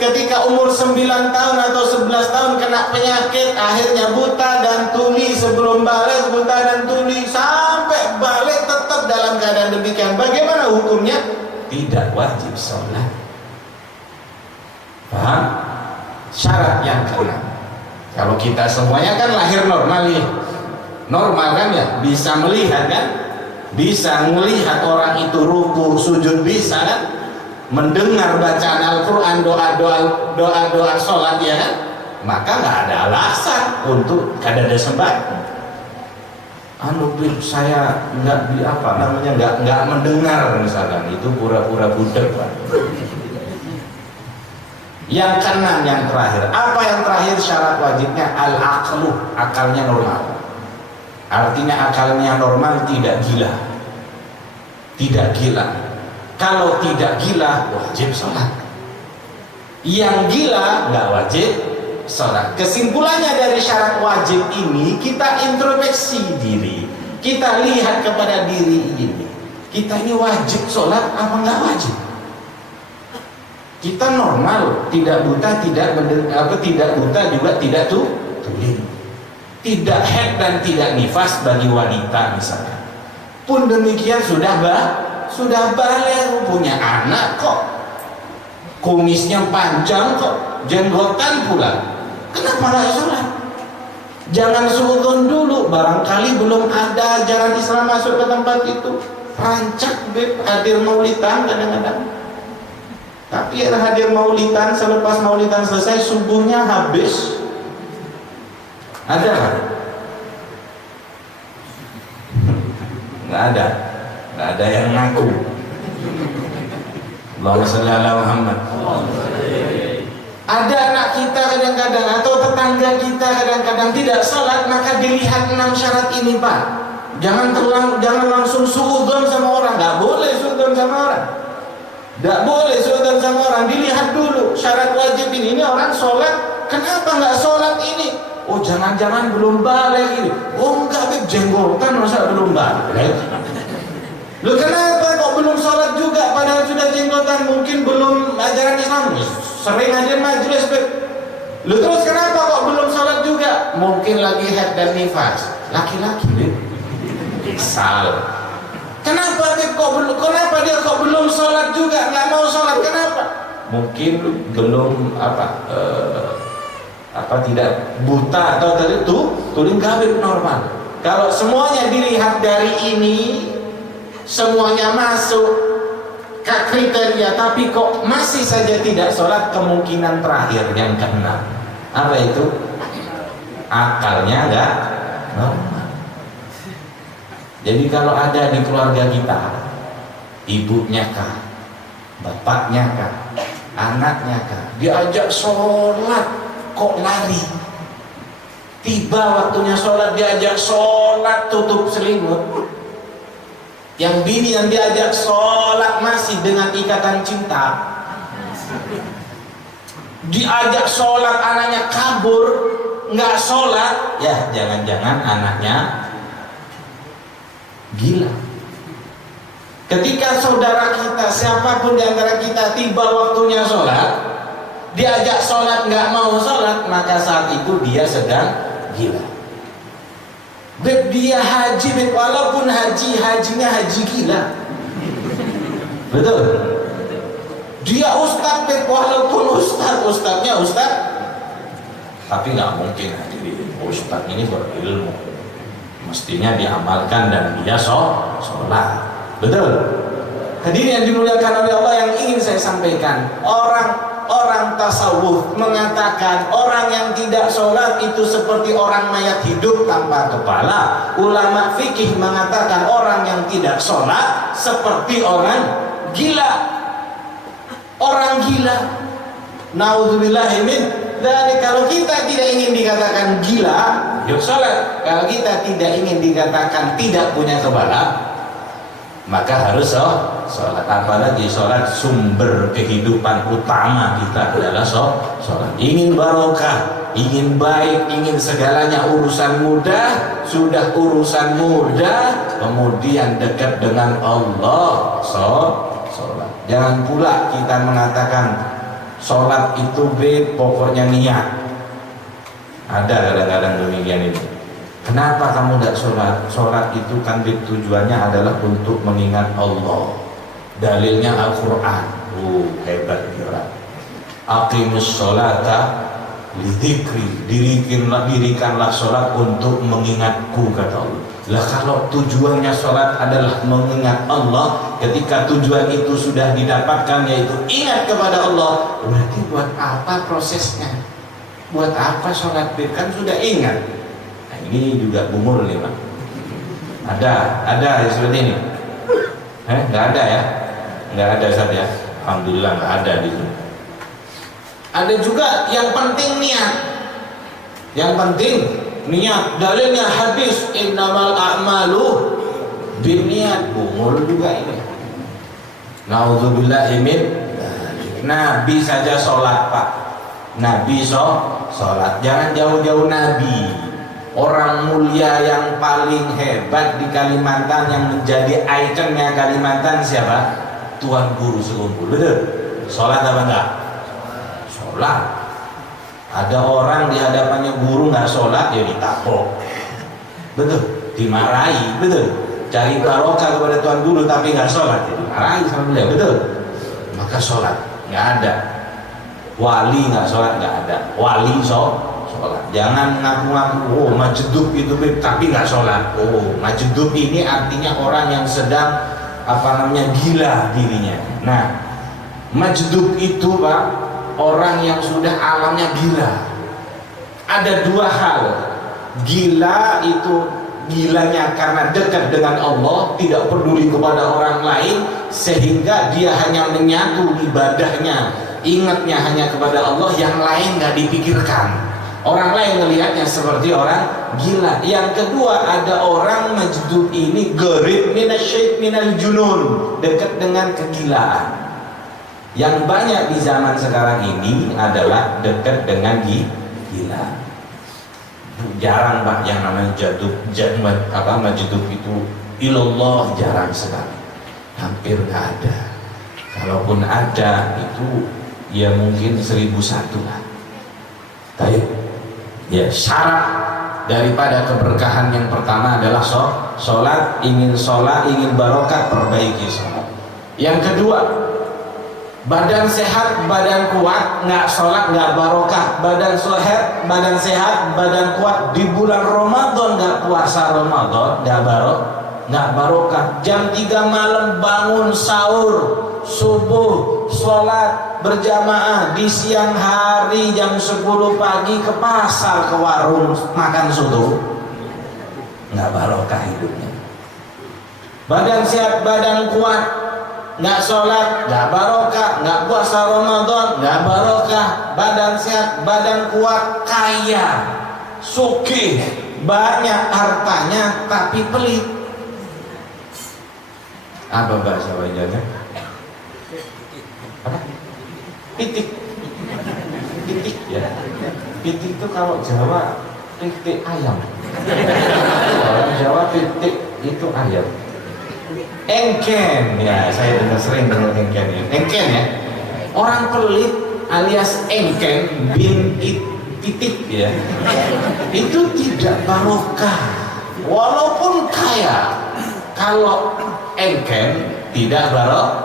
Ketika umur 9 tahun atau 11 tahun kena penyakit, akhirnya buta dan tuli, sebelum balik buta dan tuli, sampai balik tetap dalam keadaan demikian. Bagaimana hukumnya? Tidak wajib sholat. Paham? Syarat yang keenam. Kalau kita semuanya kan lahir normal nih, normal kan ya, bisa melihat kan, bisa melihat orang itu ruku sujud, bisa kan, mendengar bacaan Al-Quran, doa-doa sholat, ya kan? Maka nggak ada alasan untuk kadada sembah. Saya nggak mendengar misalkan, itu pura-pura budak, Pak. Yang keenam, yang terakhir. Apa yang terakhir syarat wajibnya? Al-aqlu, akalnya normal. Artinya akalnya normal, tidak gila. Tidak gila. Kalau tidak gila, wajib sholat. Yang gila nggak wajib sholat. Kesimpulannya dari syarat wajib ini, kita introspeksi diri, kita lihat kepada diri ini, kita ini wajib sholat apa nggak wajib? Kita normal, tidak buta, tidak buta juga tidak tuli, tidak haid dan tidak nifas bagi wanita misalkan. Pun demikian sudah balik, punya anak kok, kumisnya panjang kok, jenggotan pula, kenapa nggak sholat? Jangan suudzon dulu, barangkali belum ada ajaran Islam masuk ke tempat itu. Rancak, Beb, hadir maulidan kadang-kadang. Tapi hadir maulidan, selepas maulidan selesai, subuhnya habis. Ada nggak? Nggak ada yang ngaku. Allahumma shalli ala Muhammad. Ada anak kita kadang-kadang atau tetangga kita kadang-kadang tidak sholat, maka dilihat 6 syarat ini, Pak. Jangan langsung suudzon sama orang. Nggak boleh suudzon sama orang. Nggak boleh suudzon sama orang. Dilihat dulu syarat wajib ini. Ini orang sholat, kenapa nggak sholat ini? Oh, jangan-jangan belum balik ini. Oh enggak, Beb, jenggotan masa belum balik? Loh, kenapa kok belum sholat juga padahal sudah jenggotan? Mungkin belum ajaran Islam, sering hadir majelis, Beb. Loh, terus kenapa kok belum sholat juga? Mungkin lagi haid dan nifas, laki-laki, Beb. Sal. Kenapa, Beb, kenapa dia kok belum sholat juga, nggak mau sholat? Kenapa? Mungkin belum tidak buta atau tadi tuling gabir normal. Kalau semuanya dilihat dari ini, semuanya masuk ke kriteria, tapi kok masih saja tidak sholat, kemungkinan terakhir yang keenam. Apa itu? Akalnya nggak normal. Jadi kalau ada di keluarga kita, ibunya kah, bapaknya kah, anaknya kah, diajak sholat kok lari, tiba waktunya sholat diajak sholat tutup selimut. Yang bini yang diajak sholat masih dengan ikatan cinta, diajak sholat anaknya kabur nggak sholat, ya jangan-jangan anaknya gila. Ketika saudara kita, siapapun di antara kita, tiba waktunya sholat, diajak sholat nggak mau sholat, maka saat itu dia sedang gila. Beb, dia haji, Beb, walaupun hajinya haji gila. Betul? Dia ustaz, walaupun ustaznya ustaz, tapi nggak mungkin hadirin. Ustaz ini berilmu, mestinya diamalkan dan dia sholat. Betul. Hadirin yang dimuliakan oleh Allah, yang ingin saya sampaikan, orang tasawuf mengatakan orang yang tidak sholat itu seperti orang mayat hidup tanpa kepala. Ulama fikih mengatakan orang yang tidak sholat seperti orang gila. Orang gila. Naudzubillahi min dzalik. Kalau kita tidak ingin dikatakan gila, yuk sholat. Kalau kita tidak ingin dikatakan tidak punya kepala, maka harus sholat. Apalagi sholat sumber kehidupan utama kita adalah sholat. Ingin barokah, ingin baik, ingin segalanya urusan mudah. Sudah urusan mudah, kemudian dekat dengan Allah, sholat. Jangan pula kita mengatakan sholat itu pokoknya niat. Ada kadang-kadang demikian itu. Kenapa kamu tidak sholat? Sholat itu kan tujuannya adalah untuk mengingat Allah. Dalilnya Al-Quran. Hebat dia. Aqimus sholata lidzikri. Dirikanlah sholat untuk mengingatku, kata Allah. Lah kalau tujuannya sholat adalah mengingat Allah, ketika tujuan itu sudah didapatkan, yaitu ingat kepada Allah, berarti buat apa prosesnya? Buat apa sholat? Kan sudah ingat. Ini juga bumur nih, Pak. Ada seperti ini. Nggak ada ya? Nggak ada, Ustaz ya? Alhamdulillah nggak ada di sini. Ada juga yang penting niat. Yang penting niat. Dalilnya hadis innamal a'malu binniyat. Bumur juga ini. Nauzubillahi min dzalik. Nabi saja sholat, Pak. Nabi sholat. Jangan jauh-jauh Nabi. Orang mulia yang paling hebat di Kalimantan, yang menjadi ikonnya Kalimantan siapa? Tuan Guru Sekumpul. Betul? Sholat apa enggak? Sholat. Ada orang di hadapannya guru nggak sholat, ya ditapok. Betul? Dimarahi. Betul? Cari barokah kepada Tuan Guru tapi nggak sholat, ya dimarahi sama beliau. Betul? Maka sholat nggak ada. Wali nggak sholat, nggak ada. Wali sholat. Jangan ngaku-ngaku majdub itu tapi nggak sholat. Majdub ini artinya orang yang sedang gila dirinya. Nah, majdub itu, Pak, orang yang sudah alamnya gila. Ada dua hal. Gila itu gilanya karena dekat dengan Allah, tidak peduli kepada orang lain, sehingga dia hanya menyatu ibadahnya, ingatnya hanya kepada Allah, yang lain nggak dipikirkan. Orang lain melihatnya seperti orang gila. Yang kedua, ada orang majdub ini garib minal junun, dekat dengan kegilaan. Yang banyak di zaman sekarang ini adalah dekat dengan gila. Jarang, Pak, yang namanya majdub itu ilallah, jarang sekali. Hampir nggak ada. Kalaupun ada itu ya mungkin 1001 lah. Baik. Ya, syarat daripada keberkahan yang pertama adalah sholat. Ingin barokah, perbaiki sholat. Yang kedua, badan sehat, badan kuat, nggak sholat nggak barokah. Badan sehat, badan kuat, di bulan Ramadan nggak puasa Ramadan, nggak barokah. Jam 3 malam bangun sahur, subuh sholat berjamaah, di siang hari jam 10 pagi ke pasar, ke warung makan soto, nggak barokah hidupnya. Badan sehat, badan kuat, nggak sholat, nggak barokah. Nggak puasa Ramadan, nggak barokah. Badan sehat, badan kuat, kaya, sugih, banyak hartanya, tapi pelit. Apa bahasa wajahnya? Apa? Pitik ya. Pitik itu kalau Jawa pitik ayam. Kalau Jawa pitik itu ayam. Engken ya, saya dengar sering dengar engken ya. Engken ya. Orang pelit alias engken bin pitik ya. Itu tidak barokah. Walaupun kaya, kalau engken tidak barokah.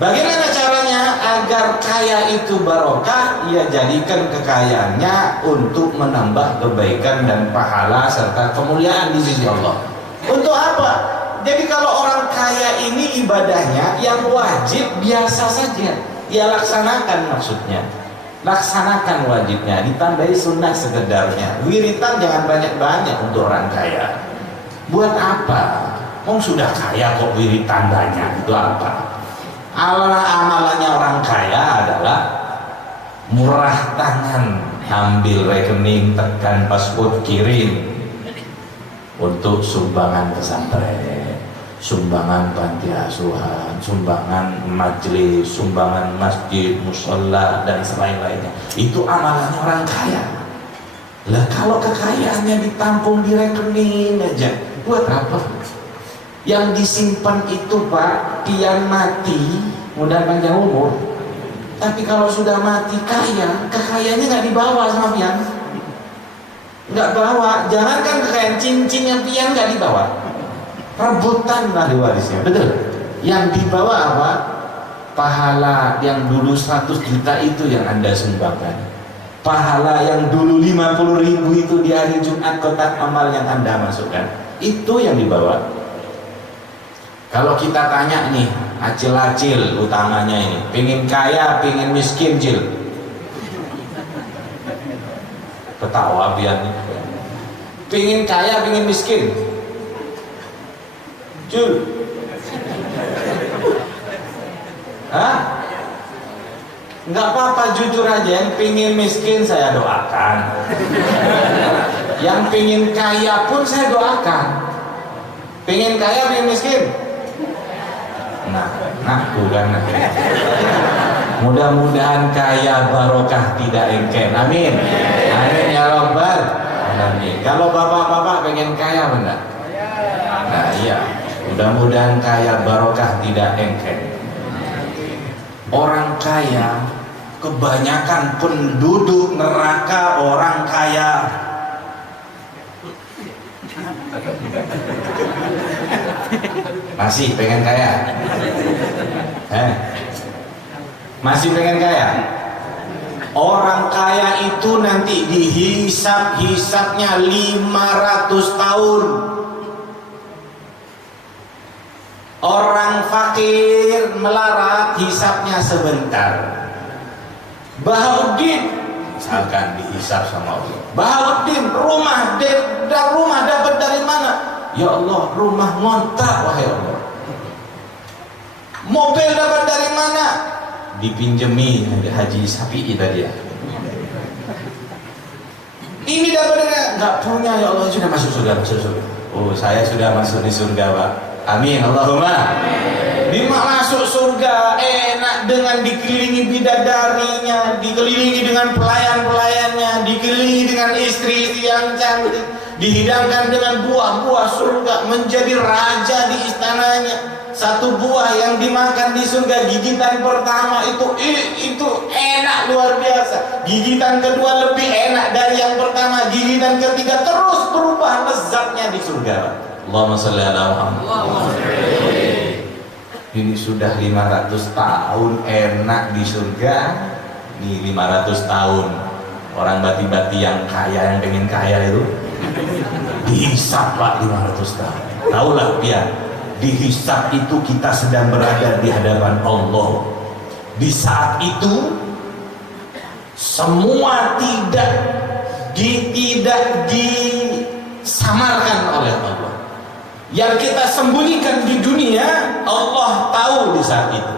Bagaimana caranya agar kaya itu barokah? Ia jadikan kekayaannya untuk menambah kebaikan dan pahala serta kemuliaan di sisi Allah. Untuk apa? Jadi kalau orang kaya ini ibadahnya yang wajib biasa saja, ia laksanakan maksudnya. Laksanakan wajibnya, ditambahi sunnah sekedarnya. Wiritan jangan banyak-banyak untuk orang kaya. Buat apa? Sudah kaya kok wiritan banyak, itu apa? Amalannya orang kaya adalah murah tangan, ambil rekening, tekan password, kirim untuk sumbangan pesantren, sumbangan panti asuhan, sumbangan majelis, sumbangan masjid, musola dan selain-lainnya. Itu amalannya orang kaya. Lah kalau kekayaannya ditampung di rekening aja, buat apa? Yang disimpan itu Pak, pian mati, mudah panjang umur. Tapi kalau sudah mati kaya, kekayaannya nggak dibawa sama pian, nggak bawa. Jangankan kekayaan, cincin yang pian nggak dibawa, rebutan ahli warisnya, betul. Yang dibawa apa? Pahala yang dulu 100 juta itu yang Anda sumbangkan. Pahala yang dulu 50.000 itu di hari Jumat kotak amal yang Anda masukkan, itu yang dibawa. Kalau kita tanya nih, acil-acil utamanya ini, pingin kaya, pingin miskin, Cil? Ketawa biar nih. Pingin kaya, pingin miskin? Cil? Hah? Nggak apa-apa, jujur aja. Yang pingin miskin saya doakan. Yang pingin kaya pun saya doakan. Pingin kaya, pingin miskin? Nah, bukan. Mudah-mudahan kaya barokah tidak engken. Amin. Amin ya Rabbal alamin. Kalau bapak-bapak pengen kaya benar? Nah iya, mudah-mudahan kaya barokah tidak engken. Orang kaya, kebanyakan penduduk neraka orang kaya. Masih pengen kaya? Masih pengen kaya? Orang kaya itu nanti dihisap-hisapnya 500 tahun. Orang fakir melarat hisapnya sebentar. Bahauddin misalkan dihisap sama Allah. Bahauddin, rumah dapat dari mana? Ya Allah, rumah ngontrak wahai Allah. Mobil dapat dari mana? Dipinjemi Haji Sapi tadi ya. Ini dapat dari mana? Nggak punya ya Allah, sudah masuk surga. Oh, saya sudah masuk di surga Pak. Amin, Allahumma. Masuk surga enak dengan dikelilingi bidadarinya, dikelilingi dengan pelayan-pelayannya, dikelilingi dengan istri-istri yang cantik, dihidangkan dengan buah-buah surga, menjadi raja di istananya. Satu buah yang dimakan di surga, gigitan pertama itu enak luar biasa, gigitan kedua lebih enak dari yang pertama, gigitan ketiga terus berubah lezatnya di surga. Allahumma sholli ala Muhammad. Ini sudah 500 tahun enak di surga. Nih 500 tahun orang bati-bati yang kaya, yang pengen kaya itu dihisap Pak 500 tahun. Taulah biar dihisap itu kita sedang berada di hadapan Allah. Di saat itu semua tidak disamarkan oleh Allah. Yang kita sembunyikan di dunia Allah tahu di saat itu.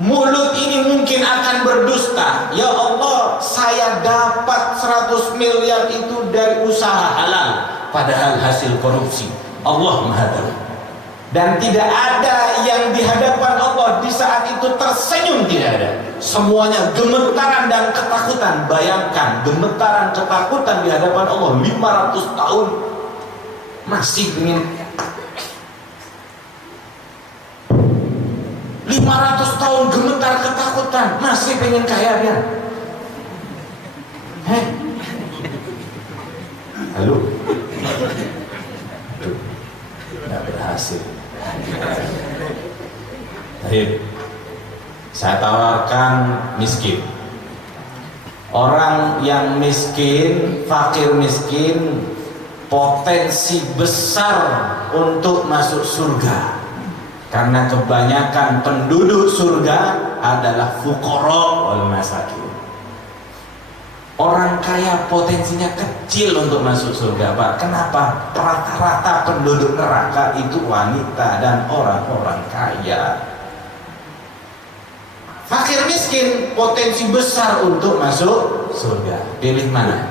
Mulut ini mungkin akan berdusta. Ya Allah, saya dapat 100 miliar itu dari usaha halal, padahal hasil korupsi. Allah Maha tahu. Dan tidak ada yang di hadapan Allah di saat itu tersenyum, tidak ada. Semuanya gemetaran dan ketakutan. Bayangkan gemetaran ketakutan di hadapan Allah 500 tahun. Masih ingin 500 tahun gemetar ketakutan, masih pengen kaya dia. Halo? Nggak berhasil. Baik. Saya tawarkan miskin. Orang yang miskin, fakir miskin, potensi besar untuk masuk surga. Karena kebanyakan penduduk surga adalah fuqara wal masakin. Orang kaya potensinya kecil untuk masuk surga, Pak. Kenapa? Rata-rata penduduk neraka itu wanita dan orang-orang kaya. Fakir miskin potensi besar untuk masuk surga. Pilih mana?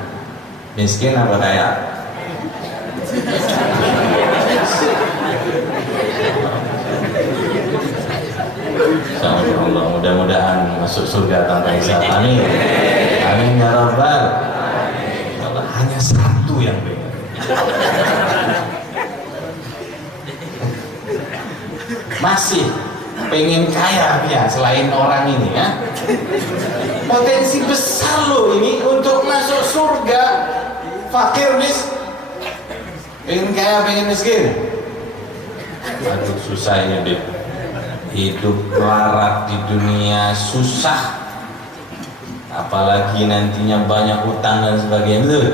Miskin apa kaya? Insyaallah mudah-mudahan masuk surga tanpa hisab. Amin. Amin ya rabbal. Hanya satu yang pengen. Masih pengen kaya ya selain orang ini ya. Potensi besar loh ini untuk masuk surga. Fakir pengen kaya pengen miskin. Aduh susah ini deh. Hidup melarat di dunia susah, apalagi nantinya banyak utang dan sebagainya. Betul?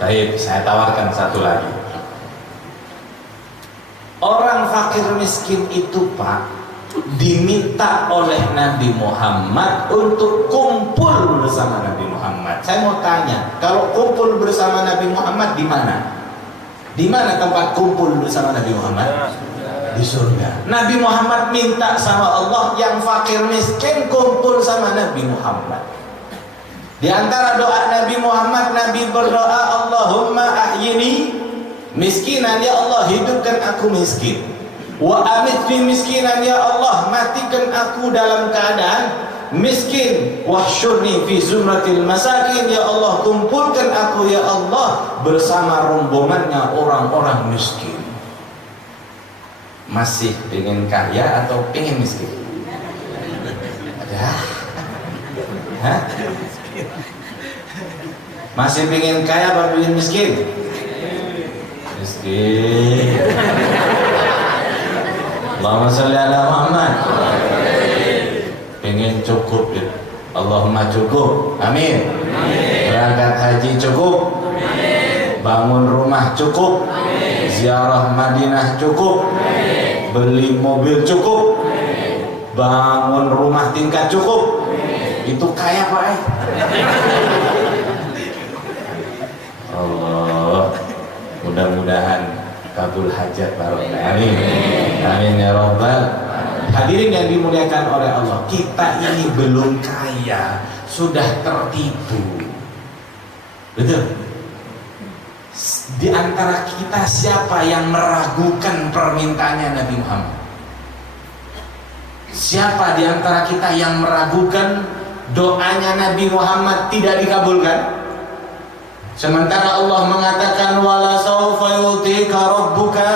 Baik, saya tawarkan satu lagi. Orang fakir miskin itu, Pak, diminta oleh Nabi Muhammad untuk kumpul bersama Nabi Muhammad. Saya mau tanya, kalau kumpul bersama Nabi Muhammad di mana? Di mana tempat kumpul bersama Nabi Muhammad? Di surga. Nabi Muhammad minta sama Allah yang fakir miskin kumpul sama Nabi Muhammad. Di antara doa Nabi Muhammad, Nabi berdoa, Allahumma ahyini miskinan, ya Allah hidupkan aku miskin. Wa amitni miskinan, ya Allah matikan aku dalam keadaan miskin. Wahsyurni fi zumratil masakin, ya Allah kumpulkan aku ya Allah bersama rombongannya orang-orang miskin. Masih pengen kaya atau pengen miskin? Ada? Hah? Masih pengen kaya atau pengen miskin? Miskin. Allahumma sholli ala Muhammad. Pengen cukup ya. Allahumma cukup. Amin. Berangkat haji cukup. Bangun rumah cukup. Ziarah Madinah cukup. Beli mobil cukup. Bangun rumah tingkat cukup. Itu kaya Pak. Allah, mudah-mudahan kabul hajat barokah. Amin. Amin ya rabbal. Hadirin yang dimuliakan oleh Allah, kita ini belum kaya sudah tertipu. Betul? Di antara kita siapa yang meragukan permintaannya Nabi Muhammad? Siapa di antara kita yang meragukan doanya Nabi Muhammad tidak dikabulkan? Sementara Allah mengatakan wala sawfa yu'tika rabbuka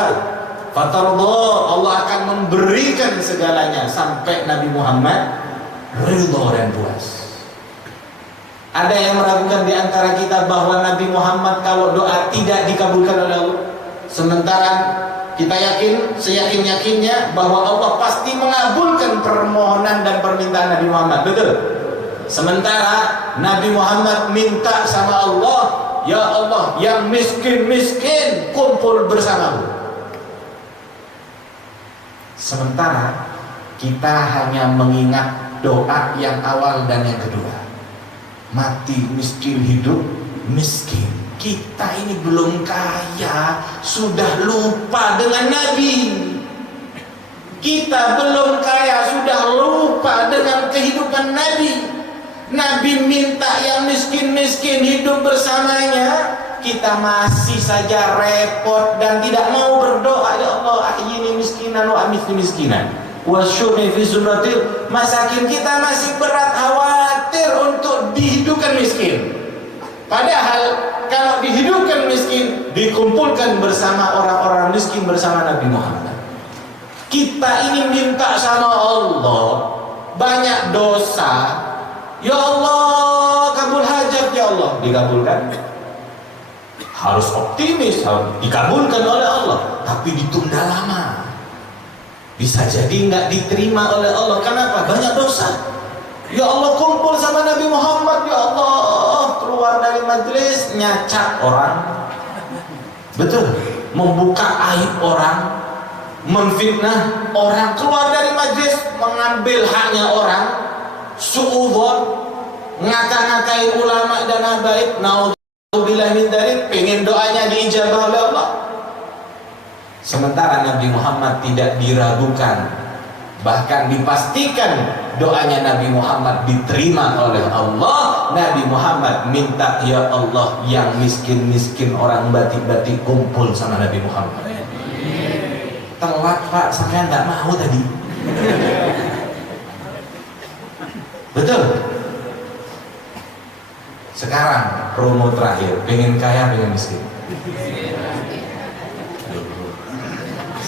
fatardha, Allah akan memberikan segalanya sampai Nabi Muhammad ridha dan puas. Ada yang meragukan di antara kita bahwa Nabi Muhammad kalau doa tidak dikabulkan oleh Allah? Sementara kita yakin, seyakin-yakinnya bahwa Allah pasti mengabulkan permohonan dan permintaan Nabi Muhammad. Betul? Sementara Nabi Muhammad minta sama Allah, ya Allah yang miskin-miskin kumpul bersamamu. Sementara kita hanya mengingat doa yang awal dan yang kedua. Mati miskin, hidup miskin. Kita ini belum kaya sudah lupa dengan Nabi. Kita belum kaya sudah lupa dengan kehidupan Nabi. Nabi minta yang miskin-miskin hidup bersamanya, kita masih saja repot dan tidak mau berdoa, ya Allah ahyini miskinan wa amitni miskinan wasyurni fi zumratil masakin. Kita masih berat khawatir untuk dihidupkan miskin. Padahal kalau dihidupkan miskin, dikumpulkan bersama orang-orang miskin bersama Nabi Muhammad. Kita ini minta sama Allah banyak dosa, ya Allah kabul hajat, ya Allah dikabulkan. Harus optimis, harus dikabulkan oleh Allah, tapi ditunda lama. bisa jadi nggak diterima oleh Allah. Kenapa? Banyak dosa. Ya Allah, kumpul sama Nabi Muhammad, ya Allah, keluar dari majelis nyacat orang, betul, membuka aib orang, memfitnah orang, keluar dari majelis mengambil haknya orang, suudzon, ngata-ngatain ulama dan habaib, naudzubillah min dzalik, pengen doanya diijabah oleh Allah. Sementara Nabi Muhammad tidak diragukan, bahkan dipastikan doanya Nabi Muhammad diterima oleh Allah. Nabi Muhammad minta, ya Allah, yang miskin-miskin orang batik-batik kumpul sama Nabi Muhammad. Telat Pak, saya nggak mau tadi. Betul. Sekarang promo terakhir, pengen kaya pengen miskin.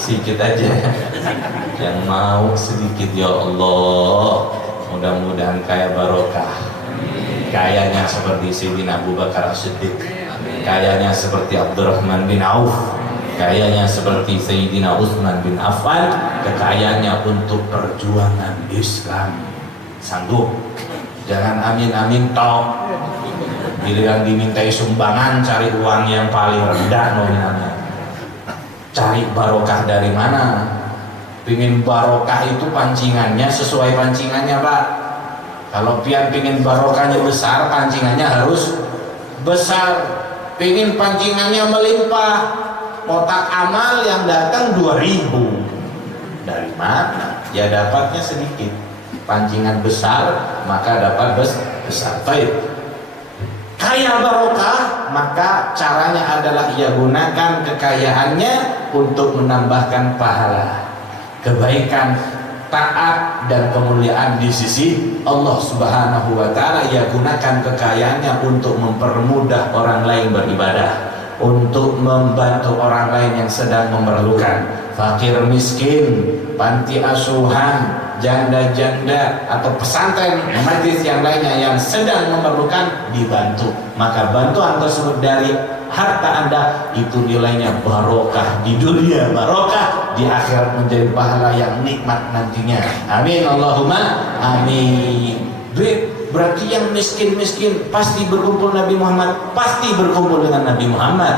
Sedikit aja, yang mau sedikit, ya Allah, mudah-mudahan kaya barokah, kayanya seperti Sayyidina Abu Bakar As-Siddiq, kayanya seperti Abdurrahman bin Auf, kayanya seperti Sayyidina Utsman bin Affan, kekayaannya untuk perjuangan Islam. Sanggup? Jangan amin-amin tok, giliran dimintai sumbangan cari uang yang paling rendah nominalnya. Cari barokah dari mana? Pingin barokah itu pancingannya sesuai pancingannya Pak. Kalau pian pingin barokahnya besar, pancingannya harus besar. Pingin pancingannya melimpah, kotak amal yang datang 2.000. Dari mana? Ya dapatnya sedikit. Pancingan besar maka dapat besar. Baik. Kaya barokah, maka caranya adalah ia gunakan kekayaannya untuk menambahkan pahala, kebaikan, taat dan kemuliaan di sisi Allah Subhanahu wa taala. Ia gunakan kekayaannya untuk mempermudah orang lain beribadah, untuk membantu orang lain yang sedang memerlukan, fakir miskin, panti asuhan, janda-janda atau pesantren, majlis yang lainnya yang sedang memerlukan dibantu. Maka bantuan tersebut dari harta Anda itu nilainya barokah di dunia, barokah di akhirat, menjadi pahala yang nikmat nantinya. Amin Allahumma amin. Berarti yang miskin-miskin pasti berkumpul Nabi Muhammad, pasti berkumpul dengan Nabi Muhammad.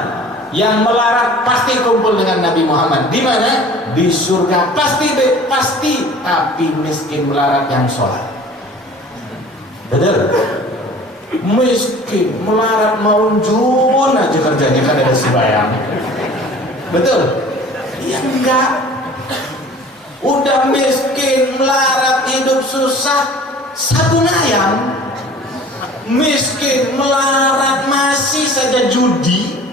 Yang melarat pasti kumpul dengan Nabi Muhammad. Di mana? Di surga. Pasti, pasti. Tapi miskin melarat yang sholat. Betul? Miskin melarat maunjun aja kerjanya kan ada sembahyang. Betul? Ya enggak. Udah miskin melarat hidup susah, sabun ayam. Miskin melarat masih saja judi.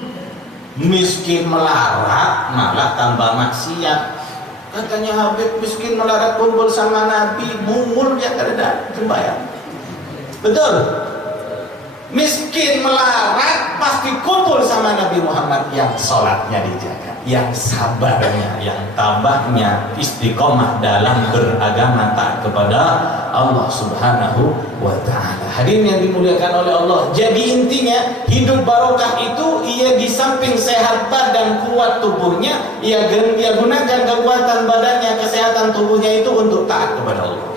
Miskin melarat malah tambah maksiat. Katanya Habib, miskin melarat kumpul sama Nabi, mungul dia kada sembahyang. Betul? Miskin melarat pasti kumpul sama Nabi Muhammad yang sholatnya dijaga, yang sabarnya, yang tabahnya, istiqomah dalam beragama taat kepada Allah Subhanahu wa ta'ala. Hadirin yang dimuliakan oleh Allah. Jadi intinya hidup barokah itu ia di samping sehat badan, kuat tubuhnya, ia gunakan kekuatan badannya, kesehatan tubuhnya itu untuk taat kepada Allah,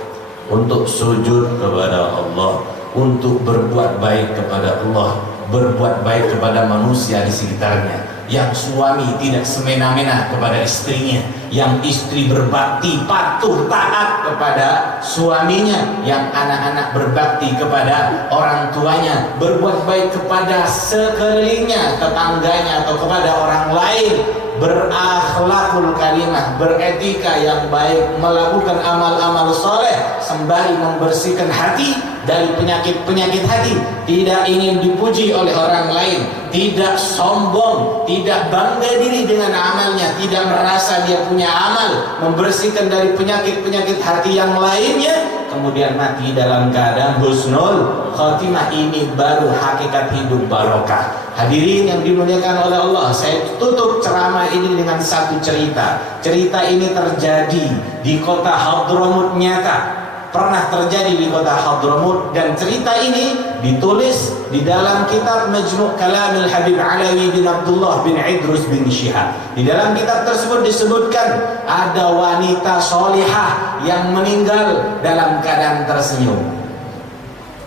untuk sujud kepada Allah, untuk berbuat baik kepada Allah, berbuat baik kepada manusia di sekitarnya. Yang suami tidak semena-mena kepada istrinya, yang istri berbakti patuh taat kepada suaminya, yang anak-anak berbakti kepada orang tuanya, berbuat baik kepada sekelilingnya, tetangganya atau kepada orang lain, berakhlakul karimah, beretika yang baik, melakukan amal-amal soleh sembari membersihkan hati dari penyakit-penyakit hati, tidak ingin dipuji oleh orang lain, tidak sombong, tidak bangga diri dengan amalnya, tidak merasa dia punya amal, membersihkan dari penyakit-penyakit hati yang lainnya, kemudian mati dalam keadaan husnul khotimah. Ini baru hakikat hidup barokah. Hadirin yang dimuliakan oleh Allah, saya tutup ceramah ini dengan satu cerita. Cerita ini terjadi di kota Hadramut, nyata pernah terjadi di kota Hadramut, dan cerita ini ditulis di dalam kitab Majmu' Kalamil Habib Alawi bin Abdullah bin Idrus bin Syihab. Di dalam kitab tersebut disebutkan ada wanita solihah yang meninggal dalam keadaan tersenyum.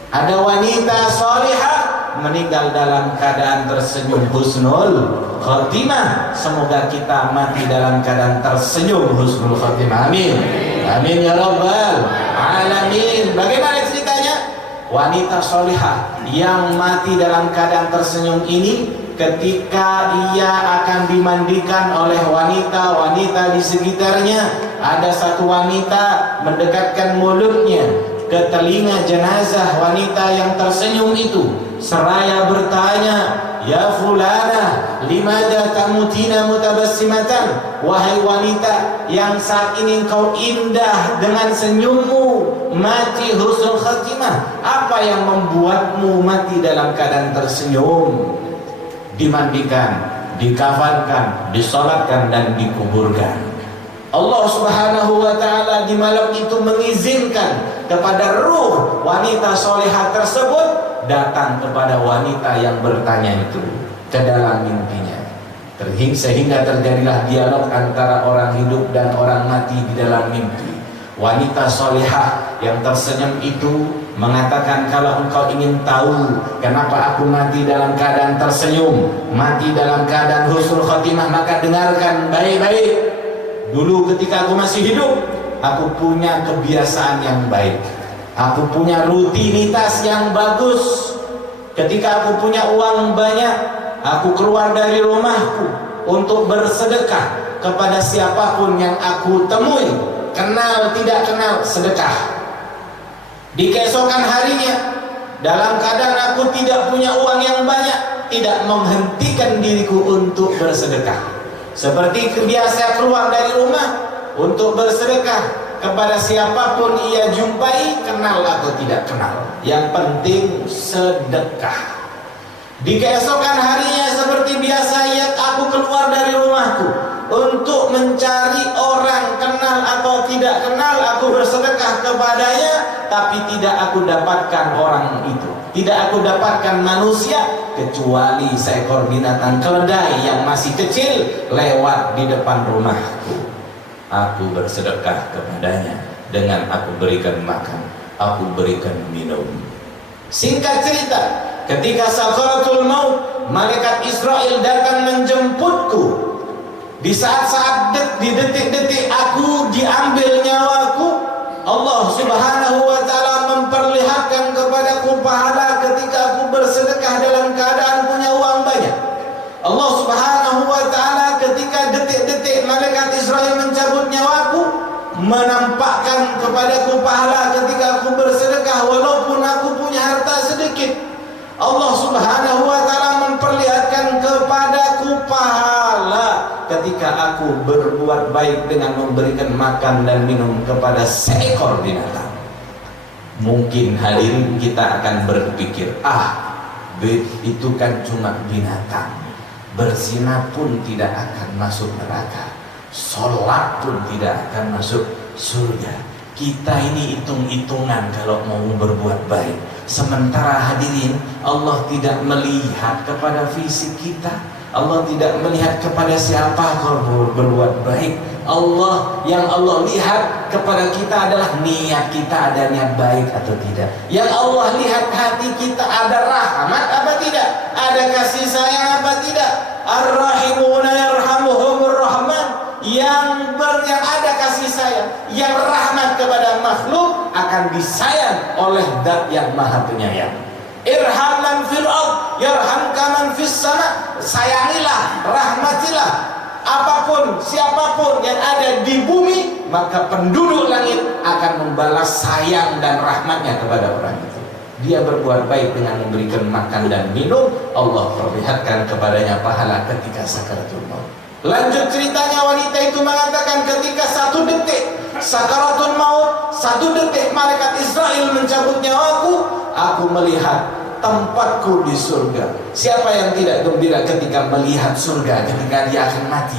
Ada wanita solihah meninggal dalam keadaan tersenyum, husnul khatimah. Semoga kita mati dalam keadaan tersenyum, husnul khatimah. Amin. Amin ya rabbal alamin. Bagaimana ceritanya? Wanita solihah yang mati dalam keadaan tersenyum ini, ketika ia akan dimandikan oleh wanita-wanita di sekitarnya, ada satu wanita mendekatkan mulutnya ke telinga jenazah wanita yang tersenyum itu, seraya bertanya, "Ya fulana, limada tamutina mutabassimatan?" Wahai wanita yang saat ini kau indah dengan senyummu, mati husnul khatimah, apa yang membuatmu mati dalam keadaan tersenyum? Dimandikan, dikafankan, disolatkan dan dikuburkan. Allah Subhanahu wa ta'ala di malam itu mengizinkan kepada ruh wanita solehah tersebut datang kepada wanita yang bertanya itu ke dalam mimpinya. Sehingga terjadilah dialog antara orang hidup dan orang mati di dalam mimpi. Wanita solehah yang tersenyum itu mengatakan, kalau engkau ingin tahu kenapa aku mati dalam keadaan tersenyum, mati dalam keadaan husnul khatimah, maka dengarkan baik-baik. Dulu ketika aku masih hidup, aku punya kebiasaan yang baik, aku punya rutinitas yang bagus. Ketika aku punya uang banyak, aku keluar dari rumahku untuk bersedekah kepada siapapun yang aku temui, kenal tidak kenal, sedekah. Di keesokan harinya, dalam keadaan aku tidak punya uang yang banyak, tidak menghentikan diriku untuk bersedekah. Seperti kebiasa keluar dari rumah untuk bersedekah kepada siapapun ia jumpai, kenal atau tidak kenal, yang penting sedekah. Di keesokan harinya seperti biasa aku keluar dari rumahku untuk mencari orang, kenal atau tidak kenal, aku bersedekah kepadanya, tapi tidak aku dapatkan orang itu, tidak aku dapatkan manusia, kecuali seekor binatang keledai yang masih kecil lewat di depan rumahku. Aku bersedekah kepadanya dengan aku berikan makan, aku berikan minum. Singkat cerita, ketika sakaratul maut, malaikat Israel datang menjemputku. Di saat-saat di detik-detik aku diambil nyawaku, Allah Subhanahu wa ta'ala memperlihatkan kepadaku pahala ketika aku bersedekah dalam keadaan punya uang banyak. Allah Subhanahu wa ta'ala ketika detik-detik malaikat Israel mencabut nyawaku, menampakkan kepadaku pahala ketika aku bersedekah walaupun aku punya harta sedikit. Allah Subhanahu wa ta'ala memperlihatkan kepadaku pahala ketika aku berbuat baik dengan memberikan makan dan minum kepada seekor binatang. Mungkin hadirin kita akan berpikir, itu kan cuma binatang, berzina pun tidak akan masuk neraka, sholat pun tidak akan masuk surga. Kita ini hitung-hitungan kalau mau berbuat baik. Sementara hadirin, Allah tidak melihat kepada fisik kita, Allah tidak melihat kepada siapa kalau berbuat baik. Yang Allah lihat kepada kita adalah niat kita, ada niat baik atau tidak. Yang Allah lihat hati kita, ada rahmat apa tidak, ada kasih sayang apa tidak. Ar-rahimuna yarhamuhumur rahman. Yang ada kasih sayang, yang rahmat kepada makhluk akan disayang oleh Zat yang Maha Penyayang. Irham man fil ard yarhamka man fis sama. Sayangilah, rahmatilah apapun, siapapun yang ada di bumi, maka penduduk langit akan membalas sayang dan rahmatnya kepada orang itu. Dia berbuat baik dengan memberikan makan dan minum, Allah perlihatkan kepadanya pahala ketika sakaratul maut. Lanjut ceritanya, wanita itu mengatakan ketika satu detik sakaratul maut, satu detik malaikat Israel mencabut nyawaku, aku melihat tempatku di surga. Siapa yang tidak gembira ketika melihat surga ketika dia akan mati?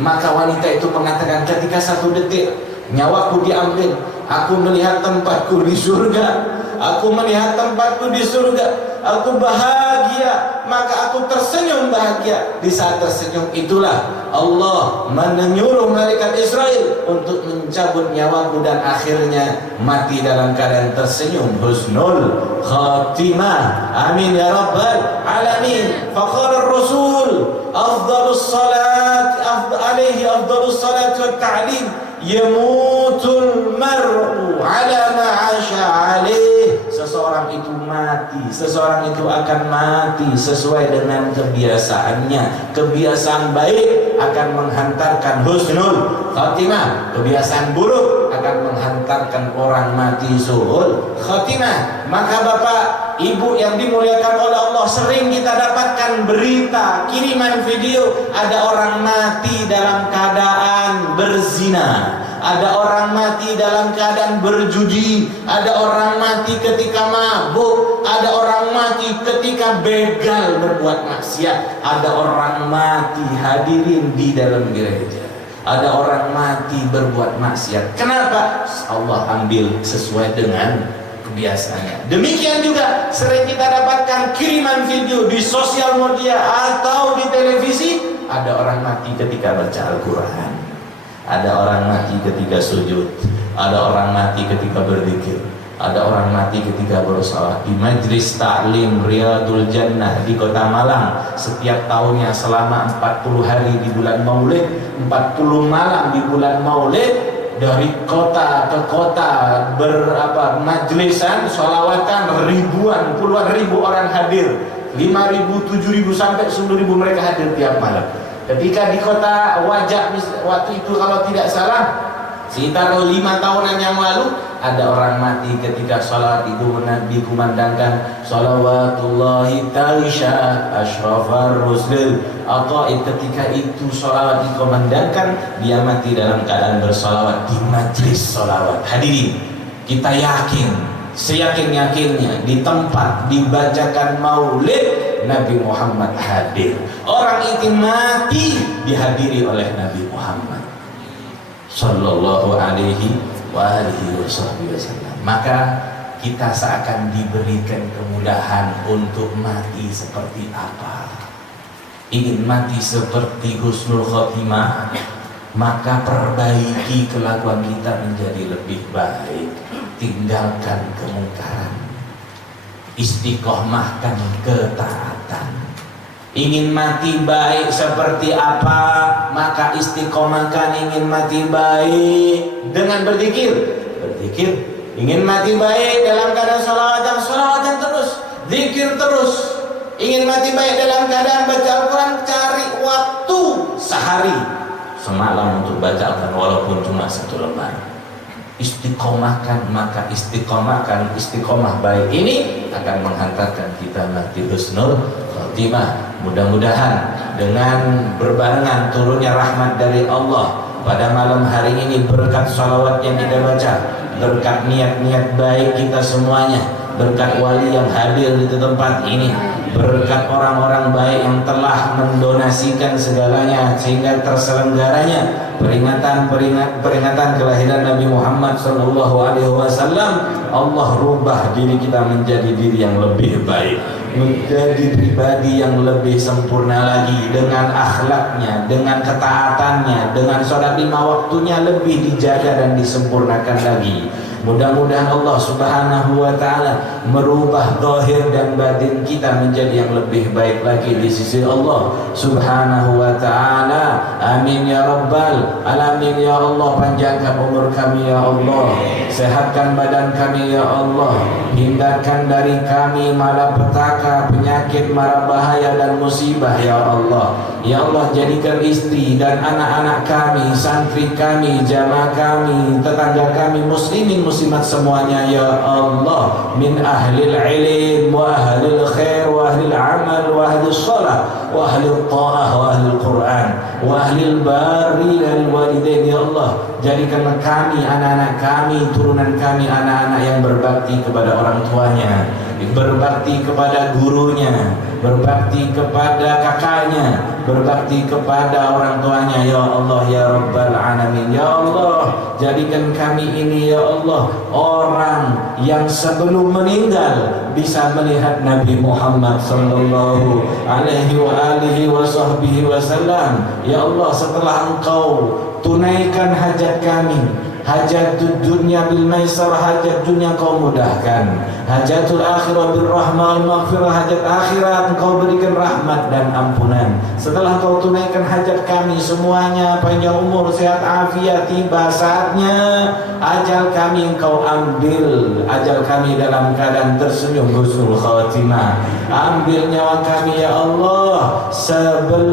Maka wanita itu mengatakan ketika satu detik nyawaku diambil, aku melihat tempatku di surga. aku melihat tempatku di surga, aku bahagia, maka aku tersenyum bahagia. Di saat tersenyum itulah Allah menyuruh malaikat Israel untuk mencabut nyawaku dan akhirnya mati dalam keadaan tersenyum. Husnul khatimah. Amin ya rabbal alamin. Faqala Rasul afdalus salat alaihi afdalus salat wa ta'lim yamutul mar'u ala ma 'asha alaih. Seseorang itu mati, seseorang itu akan mati sesuai dengan kebiasaannya. Kebiasaan baik akan menghantarkan husnul khatimah, kebiasaan buruk akan menghantarkan orang mati suhul khatimah. Maka Bapak Ibu yang dimuliakan oleh Allah, sering kita dapatkan berita, kiriman video, ada orang mati dalam keadaan berzina, ada orang mati dalam keadaan berjudi, ada orang mati ketika mabuk, ada orang mati ketika begal berbuat maksiat, ada orang mati hadirin di dalam gereja, ada orang mati berbuat maksiat. Kenapa? Allah ambil sesuai dengan kebiasaannya. Demikian juga sering kita dapatkan kiriman video di sosial media atau di televisi, ada orang mati ketika baca Al-Quran, ada orang mati ketika sujud, ada orang mati ketika berzikir, ada orang mati ketika bersalat. Di Majlis Ta'lim Riyadul Jannah di Kota Malang, setiap tahunnya selama 40 hari di bulan Maulid, 40 malam di bulan Maulid, dari kota ke kota majlisan, sholawatan, ribuan, puluhan ribu orang hadir, 5.000, 7.000 sampai 10.000 mereka hadir tiap malam. Ketika di kota Wajak waktu itu kalau tidak salah sekitar 5 tahunan yang lalu, ada orang mati ketika sholat itu dikumandangkan sholawatullahi ta'isha ashrafar rusul, atau ketika itu sholawat dikumandangkan, dia mati dalam keadaan bersolawat di majlis sholawat. Hadirin, kita yakin, seyakin-yakinnya di tempat dibacakan maulid Nabi Muhammad hadir. Orang itu mati dihadiri oleh Nabi Muhammad sallallahu alaihi wa alihi wasallam. Maka kita seakan diberikan kemudahan untuk mati seperti apa. Ingin mati seperti husnul khotimah, maka perbaiki kelakuan kita menjadi lebih baik. Tinggalkan kemungkaran, istiqomahkan ketaatan. Ingin mati baik seperti apa, maka istiqomahkan ingin mati baik dengan berzikir. Berzikir. Ingin mati baik dalam keadaan sholawatan, sholawatan terus, zikir terus. Ingin mati baik dalam keadaan baca Al-Quran, cari waktu sehari semalam untuk baca Al-Quran walaupun cuma 1 lembar. Istiqomahkan, maka istiqomah baik ini akan menghantarkan kita mati husnul khatimah. Mudah-mudahan dengan berbarengan turunnya rahmat dari Allah pada malam hari ini, berkat salawat yang kita baca, berkat niat-niat baik kita semuanya, berkat wali yang hadir di tempat ini, berkat orang-orang baik yang telah mendonasikan segalanya sehingga terselenggaranya peringatan kelahiran Nabi Muhammad SAW. Allah rubah diri kita menjadi diri yang lebih baik, menjadi pribadi yang lebih sempurna lagi, dengan akhlaknya, dengan ketaatannya, dengan sholat 5 waktunya lebih dijaga dan disempurnakan lagi. Mudah-mudahan Allah Subhanahu wa ta'ala merubah zahir dan batin kita menjadi yang lebih baik lagi di sisi Allah Subhanahu wa ta'ala. Amin ya rabbal alamin. Ya Allah, panjangkan umur kami ya Allah, sehatkan badan kami ya Allah, hindarkan dari kami malapetaka, penyakit, mara bahaya dan musibah ya Allah. Ya Allah, jadikan istri dan anak-anak kami, santri kami, jamaah kami, tetangga kami, muslimin muslimat semuanya ya Allah, min ahlil ilm wa ahlil khair wa ahlil amal wa ahlil salah wa ahlil ta'ah wa ahlil Quran wa ahlil bari dan walidain ya Allah. jadikanlah kami, anak-anak kami, turunan kami, anak-anak yang berbakti kepada orang tuanya, berbakti kepada gurunya, berbakti kepada kakaknya, berbakti kepada orang tuanya. Ya Allah, ya Rabbal Alamin. Ya Allah, jadikan kami ini ya Allah orang yang sebelum meninggal bisa melihat Nabi Muhammad sallallahu alaihi wa alihi wa sahbihi wasallam. Ya Allah, setelah Engkau tunaikan hajat kami, hajatul dunya bil maisar, hajat dunia Kau mudahkan, hajatul akhirah bil rahmah wal maghfirah, hajat akhirat Engkau berikan rahmat dan ampunan. Setelah Kau tunaikan hajat kami semuanya, panjang umur, sehat afiat, tiba saatnya ajal kami Engkau ambil, ajal kami dalam keadaan tersenyum husnul khatimah. Ambil nyawa kami ya Allah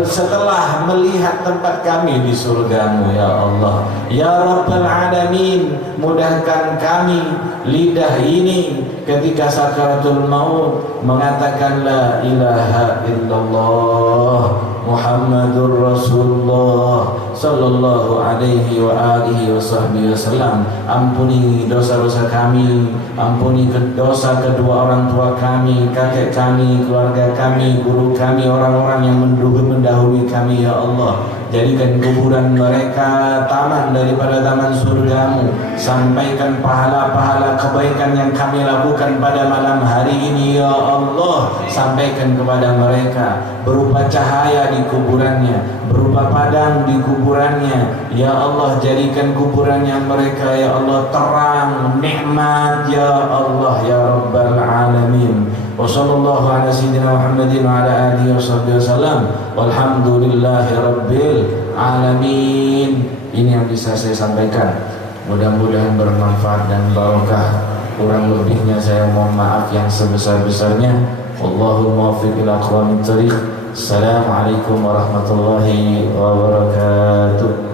setelah melihat tempat kami di surgamu ya Allah. Ya Rabbal Alamin, mudahkan kami lidah ini ketika sakaratul maut mengatakan la ilaha illallah Muhammadur Rasulullah sallallahu alaihi wa alihi wasallam. Ampuni dosa-dosa kami, ampuni dosa kedua orang tua kami, kakek kami, keluarga kami, guru kami, orang-orang yang mendahului kami ya Allah. Jadikan kuburan mereka taman daripada taman surgamu. Sampaikan pahala-pahala kebaikan yang kami lakukan pada malam hari ini ya Allah. Sampaikan kepada mereka berupa cahaya di kuburannya, berupa padang di kuburannya. Ya Allah, jadikan kuburannya mereka ya Allah terang, nikmat ya Allah ya Rabbal Alamin. Wa sallallahu ala sayyidina Muhammadin wa ala alihi washabbihi wasallam. Walhamdulillahi rabbil alamin. Ini yang bisa saya sampaikan. Mudah-mudahan bermanfaat dan barokah. Kurang lebihnya saya mohon maaf yang sebesar-besarnya. Wallahul muwaffiq ila aqwamit thoriq. Assalamualaikum warahmatullahi wabarakatuh.